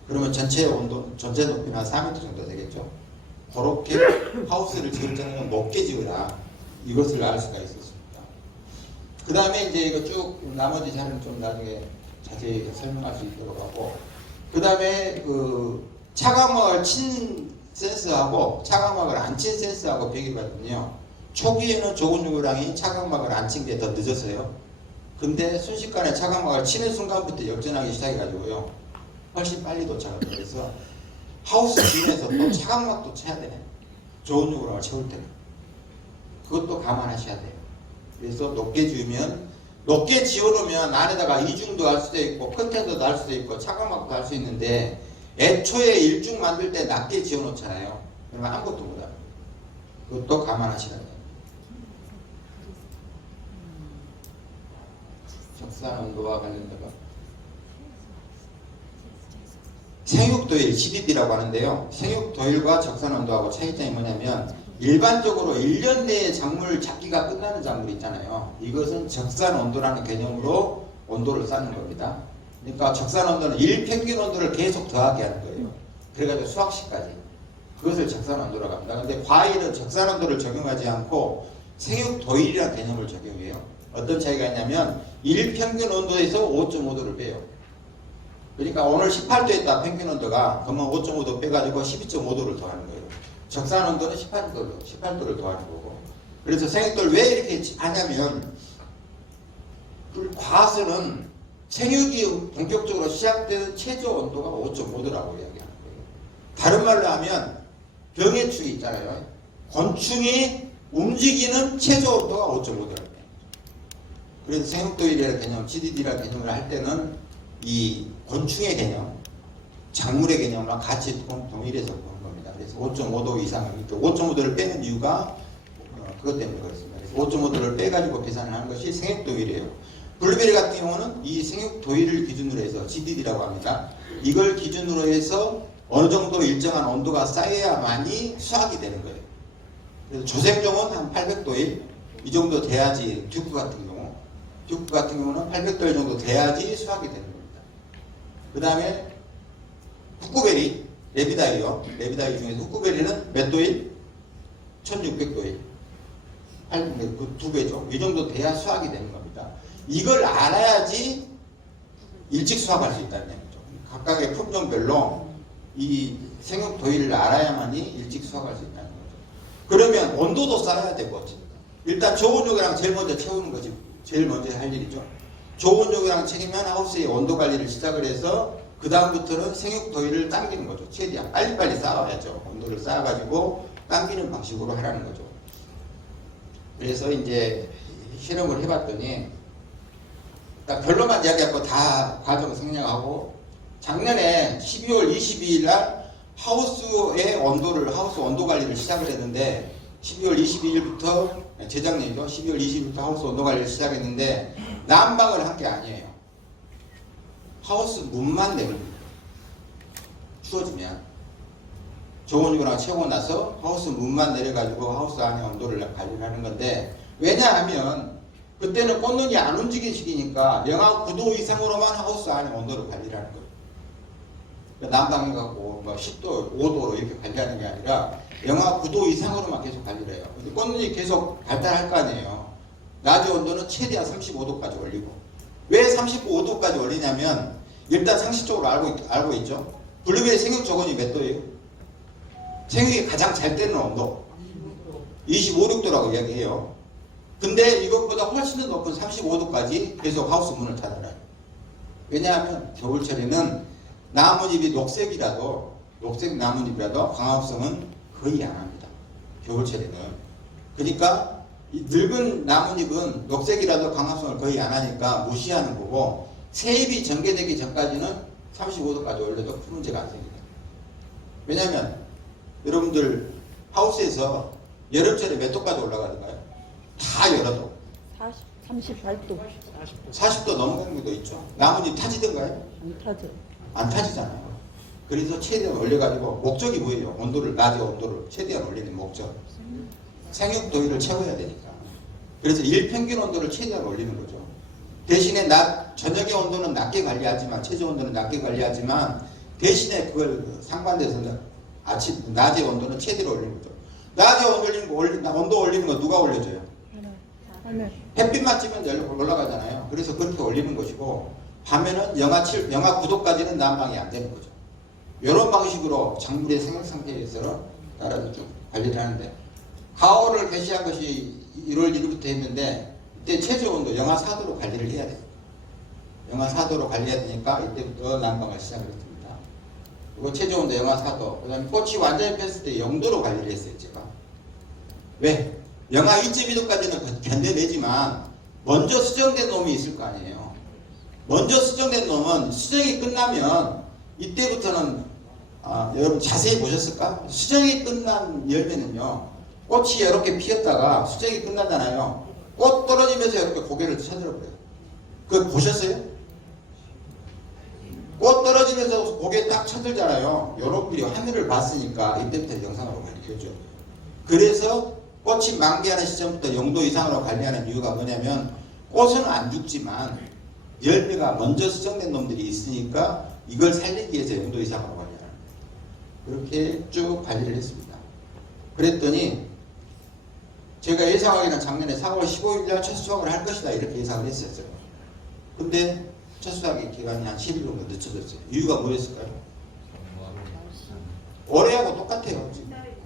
그러면 전체 온도, 전체 높이는 한 4m 정도 되겠죠. 그렇게 하우스를 지을 때는 높게 지으라, 이것을 알 수가 있었습니다. 그 다음에 이제 이거 쭉 나머지 자료는 좀 나중에 자세히 설명할 수 있도록 하고, 그 다음에 그 차광막을 친 센서하고 차광막을 안 친 센서하고 비교해봤더니요, 초기에는 좋은 요구량이 차광막을 안 친 게 더 늦었어요. 근데 순식간에 차광막을 치는 순간부터 역전하기 시작해가지고요, 훨씬 빨리 도착을 해서 하우스 주변에서 또 차광막도 쳐야 되네. 좋은 요구량을 채울 때는. 그것도 감안하셔야 돼요. 그래서 높게 지어놓으면 안에다가 이중도 할 수도 있고 컨텐츠도 할 수도 있고 차광막도 할 수 있는데, 애초에 일중 만들 때 낮게 지어놓잖아요. 그러면 아무것도 못합니다. 그것도 감안하셔야 돼요. 적산 온도와 관련돼서 생육도일 CDD라고 하는데요. 생육도일과 적산 온도하고 차이점이 뭐냐면, 일반적으로 1년 내에 작물 잡기가 끝나는 작물이 있잖아요. 이것은 적산 온도라는 개념으로 온도를 쌓는 겁니다. 그러니까 적산 온도는 일평균 온도를 계속 더하게 하는 거예요. 그래가지고 수확시까지. 그것을 적산 온도라고 합니다. 근데 과일은 적산 온도를 적용하지 않고 생육도일이라는 개념을 적용해요. 어떤 차이가 있냐면, 일평균 온도에서 5.5도를 빼요. 그러니까 오늘 18도에 있다 평균 온도가, 그러면 5.5도 빼가지고 12.5도를 더하는 거예요. 적산 온도는 18도를 더하는 거고. 그래서 생육도를 왜 이렇게 하냐면, 과수는 생육이 본격적으로 시작되는 최저 온도가 5.5도라고 이야기하는 거예요. 다른 말로 하면 병해축이 있잖아요. 곤충이 움직이는 최저 온도가 5.5도라고 해요. 그래서 생육도일이라는 개념, GDD라는 개념을 할 때는 이 곤충의 개념, 작물의 개념과 같이 동일해서 보는 겁니다. 그래서 5.5도 이상은, 5.5도를 빼는 이유가 그것 때문에 그렇습니다. 그래서 5.5도를 빼가지고 계산을 하는 것이 생육도일이에요. 블루베리 같은 경우는 이 생육도일을 기준으로 해서 GDD라고 합니다. 이걸 기준으로 해서 어느 정도 일정한 온도가 쌓여야만이 수확이 되는 거예요. 그래서 조생종은 한 800도일 이 정도 돼야지, 듀크 같은 경우는 800도일 정도 돼야지 수확이 되는 겁니다. 그 다음에 후쿠베리, 레비다이요. 레비다이 중에서 후쿠베리는 몇 도일? 1600도일. 그 2배죠. 이 정도 돼야 수확이 되는 겁니다. 이걸 알아야지 일찍 수확할 수 있다는 얘기죠. 각각의 품종별로 이 생육 도일을 알아야만이 일찍 수확할 수 있다는 거죠. 그러면 온도도 쌓아야 되고, 일단 좋은 조개랑 제일 먼저 채우는 것이 제일 먼저 할 일이죠. 좋은 조개랑 채우면 하우스의 온도 관리를 시작을 해서 그 다음부터는 생육 도일을 당기는 거죠. 최대한 빨리빨리 쌓아야죠. 온도를 쌓아가지고 당기는 방식으로 하라는 거죠. 그래서 이제 실험을 해봤더니 딱 결론만 이야기하고 다 과정 생략하고, 작년에 12월 22일 날 하우스의 온도를, 하우스 온도 관리를 시작을 했는데, 12월 22일부터, 재작년이죠. 12월 20일부터 하우스 온도 관리를 시작했는데, 난방을 한 게 아니에요. 하우스 문만 내립니다. 추워지면. 좋은 유랑 채우고 나서 하우스 문만 내려가지고 하우스 안에 온도를 관리를 하는 건데, 왜냐하면 그때는 꽃눈이 안 움직이는 시기니까 영하 9도 이상으로만 하우스 안에 온도를 관리를 하는 거예요. 난방해갖고 뭐 10도, 5도로 이렇게 관리하는 게 아니라 영하 9도 이상으로만 계속 관리를 해요. 근데 꽃눈이 계속 발달할 거 아니에요. 낮의 온도는 최대한 35도까지 올리고. 왜 35도까지 올리냐면, 일단 상식적으로 알고 있죠. 블루베리 생육 조건이 몇 도예요? 생육이 가장 잘 되는 온도 25, 6도라고 이야기해요. 근데 이것보다 훨씬 더 높은 35도까지 계속 하우스 문을 닫아놔요. 왜냐하면 겨울철에는 나뭇잎이 녹색 나뭇잎이라도 광합성은 거의 안 합니다. 겨울철에는. 그러니까 이 늙은 나뭇잎은 녹색이라도 광합성을 거의 안 하니까 무시하는 거고, 새잎이 전개되기 전까지는 35도까지 올려도 큰 문제가 안 생깁니다. 왜냐하면 여러분들 하우스에서 여름철에 몇 도까지 올라가던가요? 다 열어도 38도 40도 넘어가는 것도 있죠. 나뭇잎 타지던가요? 안 타죠. 안 타지잖아요. 그래서 최대한 올려가지고, 목적이 뭐예요? 온도를, 낮의 온도를 최대한 올리는 목적. 생육 도일을 채워야 되니까. 그래서 일평균 온도를 최대한 올리는 거죠. 대신에 저녁의 온도는 낮게 관리하지만, 최저 온도는 낮게 관리하지만, 대신에 그걸 상반돼서 낮의 온도는 최대로 올리는 거죠. 낮에 온도 올리는 거 누가 올려줘요? 하늘. 햇빛만 찌면 올라가잖아요. 그래서 그렇게 올리는 것이고, 밤에는 영하 9도까지는 난방이 안 되는 거죠. 이런 방식으로 작물의 생육 상태에서 따라서 쭉 관리를 하는데, 가을을 개시한 것이 1월 1일부터 했는데, 이때 최저 온도 영하 4도로 관리를 해야 돼요. 영하 4도로 관리해야 되니까 이때부터 난방을 시작을 했습니다. 그리고 최저 온도 영하 4도, 그 다음에 꽃이 완전히 폈을 때 0도로 관리를 했어요, 제가. 왜? 영하 2.2도까지는 견뎌내지만 먼저 수정된 놈이 있을 거 아니에요. 먼저 수정된 놈은 수정이 끝나면 이때부터는 여러분 자세히 보셨을까? 수정이 끝난 열매는요, 꽃이 이렇게 피었다가 수정이 끝나잖아요. 꽃 떨어지면서 이렇게 고개를 쳐들어버려요. 그거 보셨어요? 꽃 떨어지면서 고개 딱 쳐들잖아요. 여러분들이 하늘을 봤으니까 이때부터 영상으로 가르쳐줘. 그래서 꽃이 만개하는 시점부터 0도 이상으로 관리하는 이유가 뭐냐면, 꽃은 안 죽지만 열매가 먼저 수정된 놈들이 있으니까 이걸 살리기 위해서 0도 이상으로 관리하는 거예요. 그렇게 쭉 관리를 했습니다. 그랬더니 제가 예상하기는 작년에 4월 15일 날 첫 수확을 할 것이다 이렇게 예상을 했었어요. 근데 첫 수확의 기간이 한 10일 정도 늦춰졌어요. 이유가 뭐였을까요? 올해하고 똑같아요.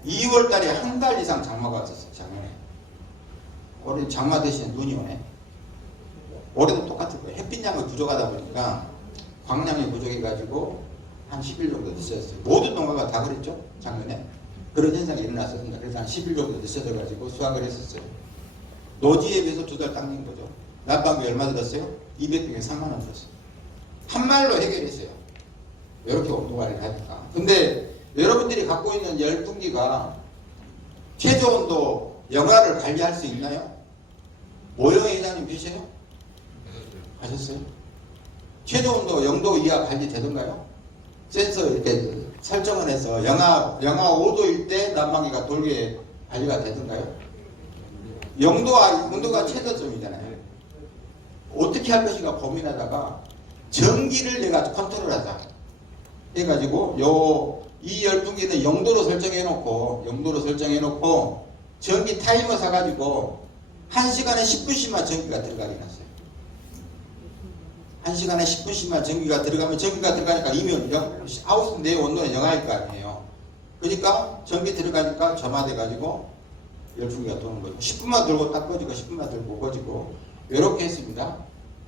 2월 달에 한 달 이상 장마가 왔었어요, 작년에. 올해 장마 대신에 눈이 오네. 올해도 똑같을 거예요. 햇빛량이 부족하다 보니까 광량이 부족해가지고 한 10일 정도 늦어졌어요. 모든 농가가 다 그랬죠, 작년에. 그런 현상이 일어났었습니다. 그래서 한 10일 정도 늦어져가지고 수확을 했었어요. 노지에 비해서 2달 당긴 거죠. 난방비 얼마 들었어요? 200평에 3만원 들었어요. 한 말로 해결했어요. 이렇게 온도관리를 하니까. 근데 여러분들이 갖고 있는 열풍기가 최저 온도 영하를 관리할 수 있나요? 모형의 회장님 계세요? 하셨어요? 최저 온도 0도 이하 관리 되던가요? 센서 이렇게 설정을 해서 영하 5도일 때 난방기가 돌게 관리가 되던가요? 0도가 최저점이잖아요. 어떻게 할 것인가 고민하다가 전기를 내가 컨트롤하자 해가지고 이 열풍기는 0도로 설정해놓고 전기 타이머 사가지고 1시간에 10분씩만 전기가 들어가게 놨어요. 1시간에 10분씩만 전기가 들어가면 전기가 들어가니까 이미 하우스 내 온도는 영하일 거 아니에요. 그러니까 전기 들어가니까 점화돼 가지고 열풍기가 도는 거죠. 10분만 들고 딱 꺼지고 10분만 들고 꺼지고 이렇게 했습니다.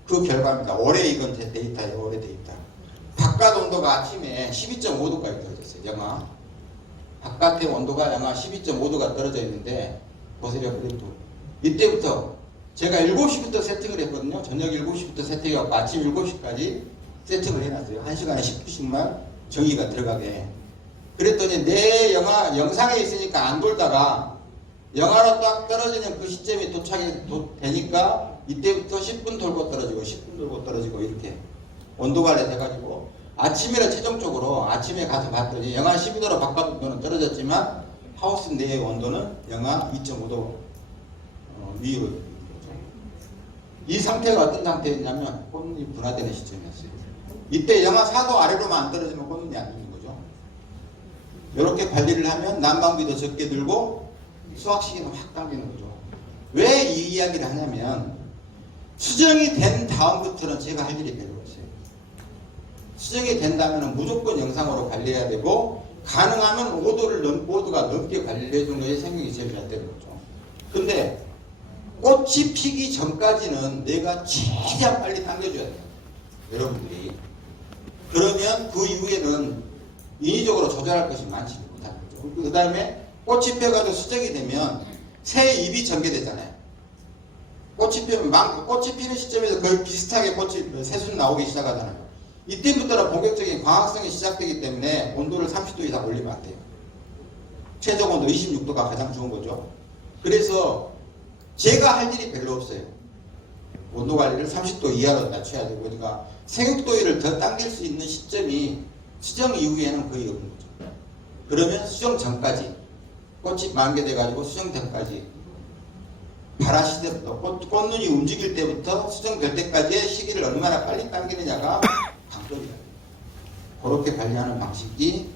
그 결과입니다. 올해 이건 데이터예요. 올해 데이터. 바깥 온도가 아침에 12.5도까지 떨어졌어요. 영하. 바깥의 온도가 영하 12.5도가 떨어져 있는데 보세요. 그래도 이때부터 제가 7시부터 세팅을 했거든요. 저녁 7시부터 세팅해서 아침 7시까지 세팅을 해놨어요. 1시간에 10분씩만 전기가 들어가게. 그랬더니 내 영상에 있으니까 안 돌다가 영하로 딱 떨어지는 그 시점이 되니까 이때부터 10분 돌고 떨어지고 10분 돌고 떨어지고 이렇게 온도 관리 돼가지고 아침에는 최종적으로 아침에 가서 봤더니 영하 12도로 바깥 온도는 떨어졌지만 하우스 내의 온도는 영하 2.5도 위로 있는 거죠. 이 상태가 어떤 상태였냐면 꽃눈이 분화되는 시점이었어요. 이때 영하 4도 아래로만 안 떨어지면 꽃눈이 안 되는 거죠. 이렇게 관리를 하면 난방비도 적게 들고 수확시기는 확 당기는 거죠. 왜 이 이야기를 하냐면 수정이 된 다음부터는 제가 할 일이 별로 없어요. 수정이 된다면 무조건 영상으로 관리해야 되고 가능하면 5도가 넘게 관리를 해주는 것이 생명이 제일 잘 되는 거죠. 근데 꽃이 피기 전까지는 내가 최대한 빨리 당겨줘야 돼요. 여러분들이. 그러면 그 이후에는 인위적으로 조절할 것이 많지 못하는 거죠. 그 다음에 꽃이 펴가지고 수정이 되면 새 잎이 전개되잖아요. 꽃이 피는 시점에서 거의 비슷하게 꽃이 새순 나오기 시작하잖아요. 이때부터는 본격적인 광합성이 시작되기 때문에 온도를 30도 이상 올리면 안 돼요. 최저 온도 26도가 가장 좋은 거죠. 그래서 제가 할 일이 별로 없어요. 온도 관리를 30도 이하로 낮춰야 되고, 그러니까 생육도율을 더 당길 수 있는 시점이 수정 이후에는 거의 없는 거죠. 그러면 수정 전까지 꽃이 만개돼가지고 수정 전까지 발화 시대부터 꽃눈이 움직일 때부터 수정될 때까지의 시기를 얼마나 빨리 당기느냐가 관건이에요. 그렇게 관리하는 방식이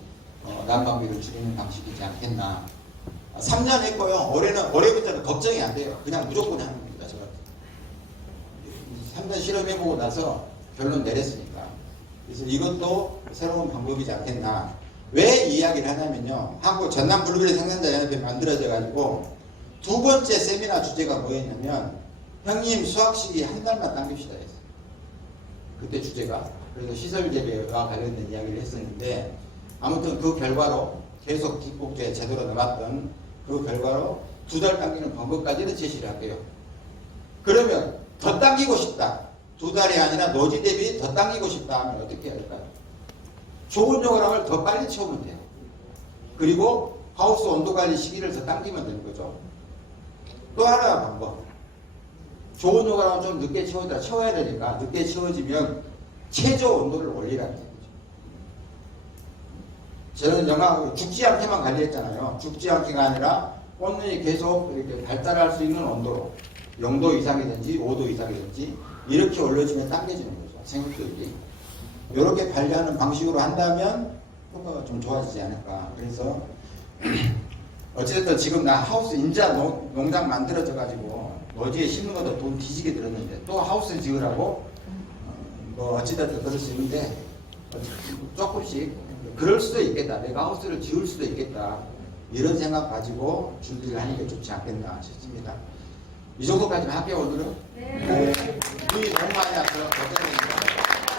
난방비를 줄이는 방식이지 않겠나. 3년 했고요. 올해부터는 걱정이 안 돼요. 그냥 무조건 하는 겁니다. 제가 3년 실험해보고 나서 결론 내렸으니까. 그래서 이것도 새로운 방법이지 않겠나. 왜 이야기를 하냐면요. 한국 전남 블루베리 생산자 연합회 만들어져 가지고 두 번째 세미나 주제가 뭐였냐면 형님 수확시기 한 달만 당깁시다 했어요. 그때 주제가. 그래서 시설 재배와 관련된 이야기를 했었는데 아무튼 그 결과로 계속 뒷곡에 제대로 나갔던 그 결과로 2달 당기는 방법까지는 제시를 할게요. 그러면 더 당기고 싶다. 2달이 아니라 노지 대비 더 당기고 싶다 하면 어떻게 해야 될까요? 좋은 요강을 더 빨리 채우면 돼요. 그리고 하우스 온도 관리 시기를 더 당기면 되는 거죠. 또 하나 방법. 좋은 요강을 좀 늦게 채워야 되니까 늦게 채워지면 최저 온도를 올리라는 거죠. 저는 영하 죽지 않게만 관리했잖아요. 죽지 않게가 아니라 꽃눈이 계속 이렇게 발달할 수 있는 온도로 0도 이상이든지 5도 이상이든지 이렇게 올려주면 당겨지는 거죠. 생육도율이. 이렇게 관리하는 방식으로 한다면 효과가 좀 좋아지지 않을까. 그래서 어쨌든 지금 나 하우스 인자 농장 만들어져 가지고 노지에 심는 것도 돈 뒤지게 들었는데 또 하우스 지으라고 뭐 어찌됐든 그럴 수 있는데 조금씩 그럴 수도 있겠다. 내가 하우스를 지을 수도 있겠다. 이런 생각 가지고 준비를 하는 게 좋지 않겠나 싶습니다. 이 정도까지만 할게요, 오늘은. 네. 눈이 너무 많이 와서 걱정됩니다.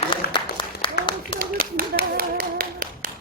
네. 수고하셨습니다.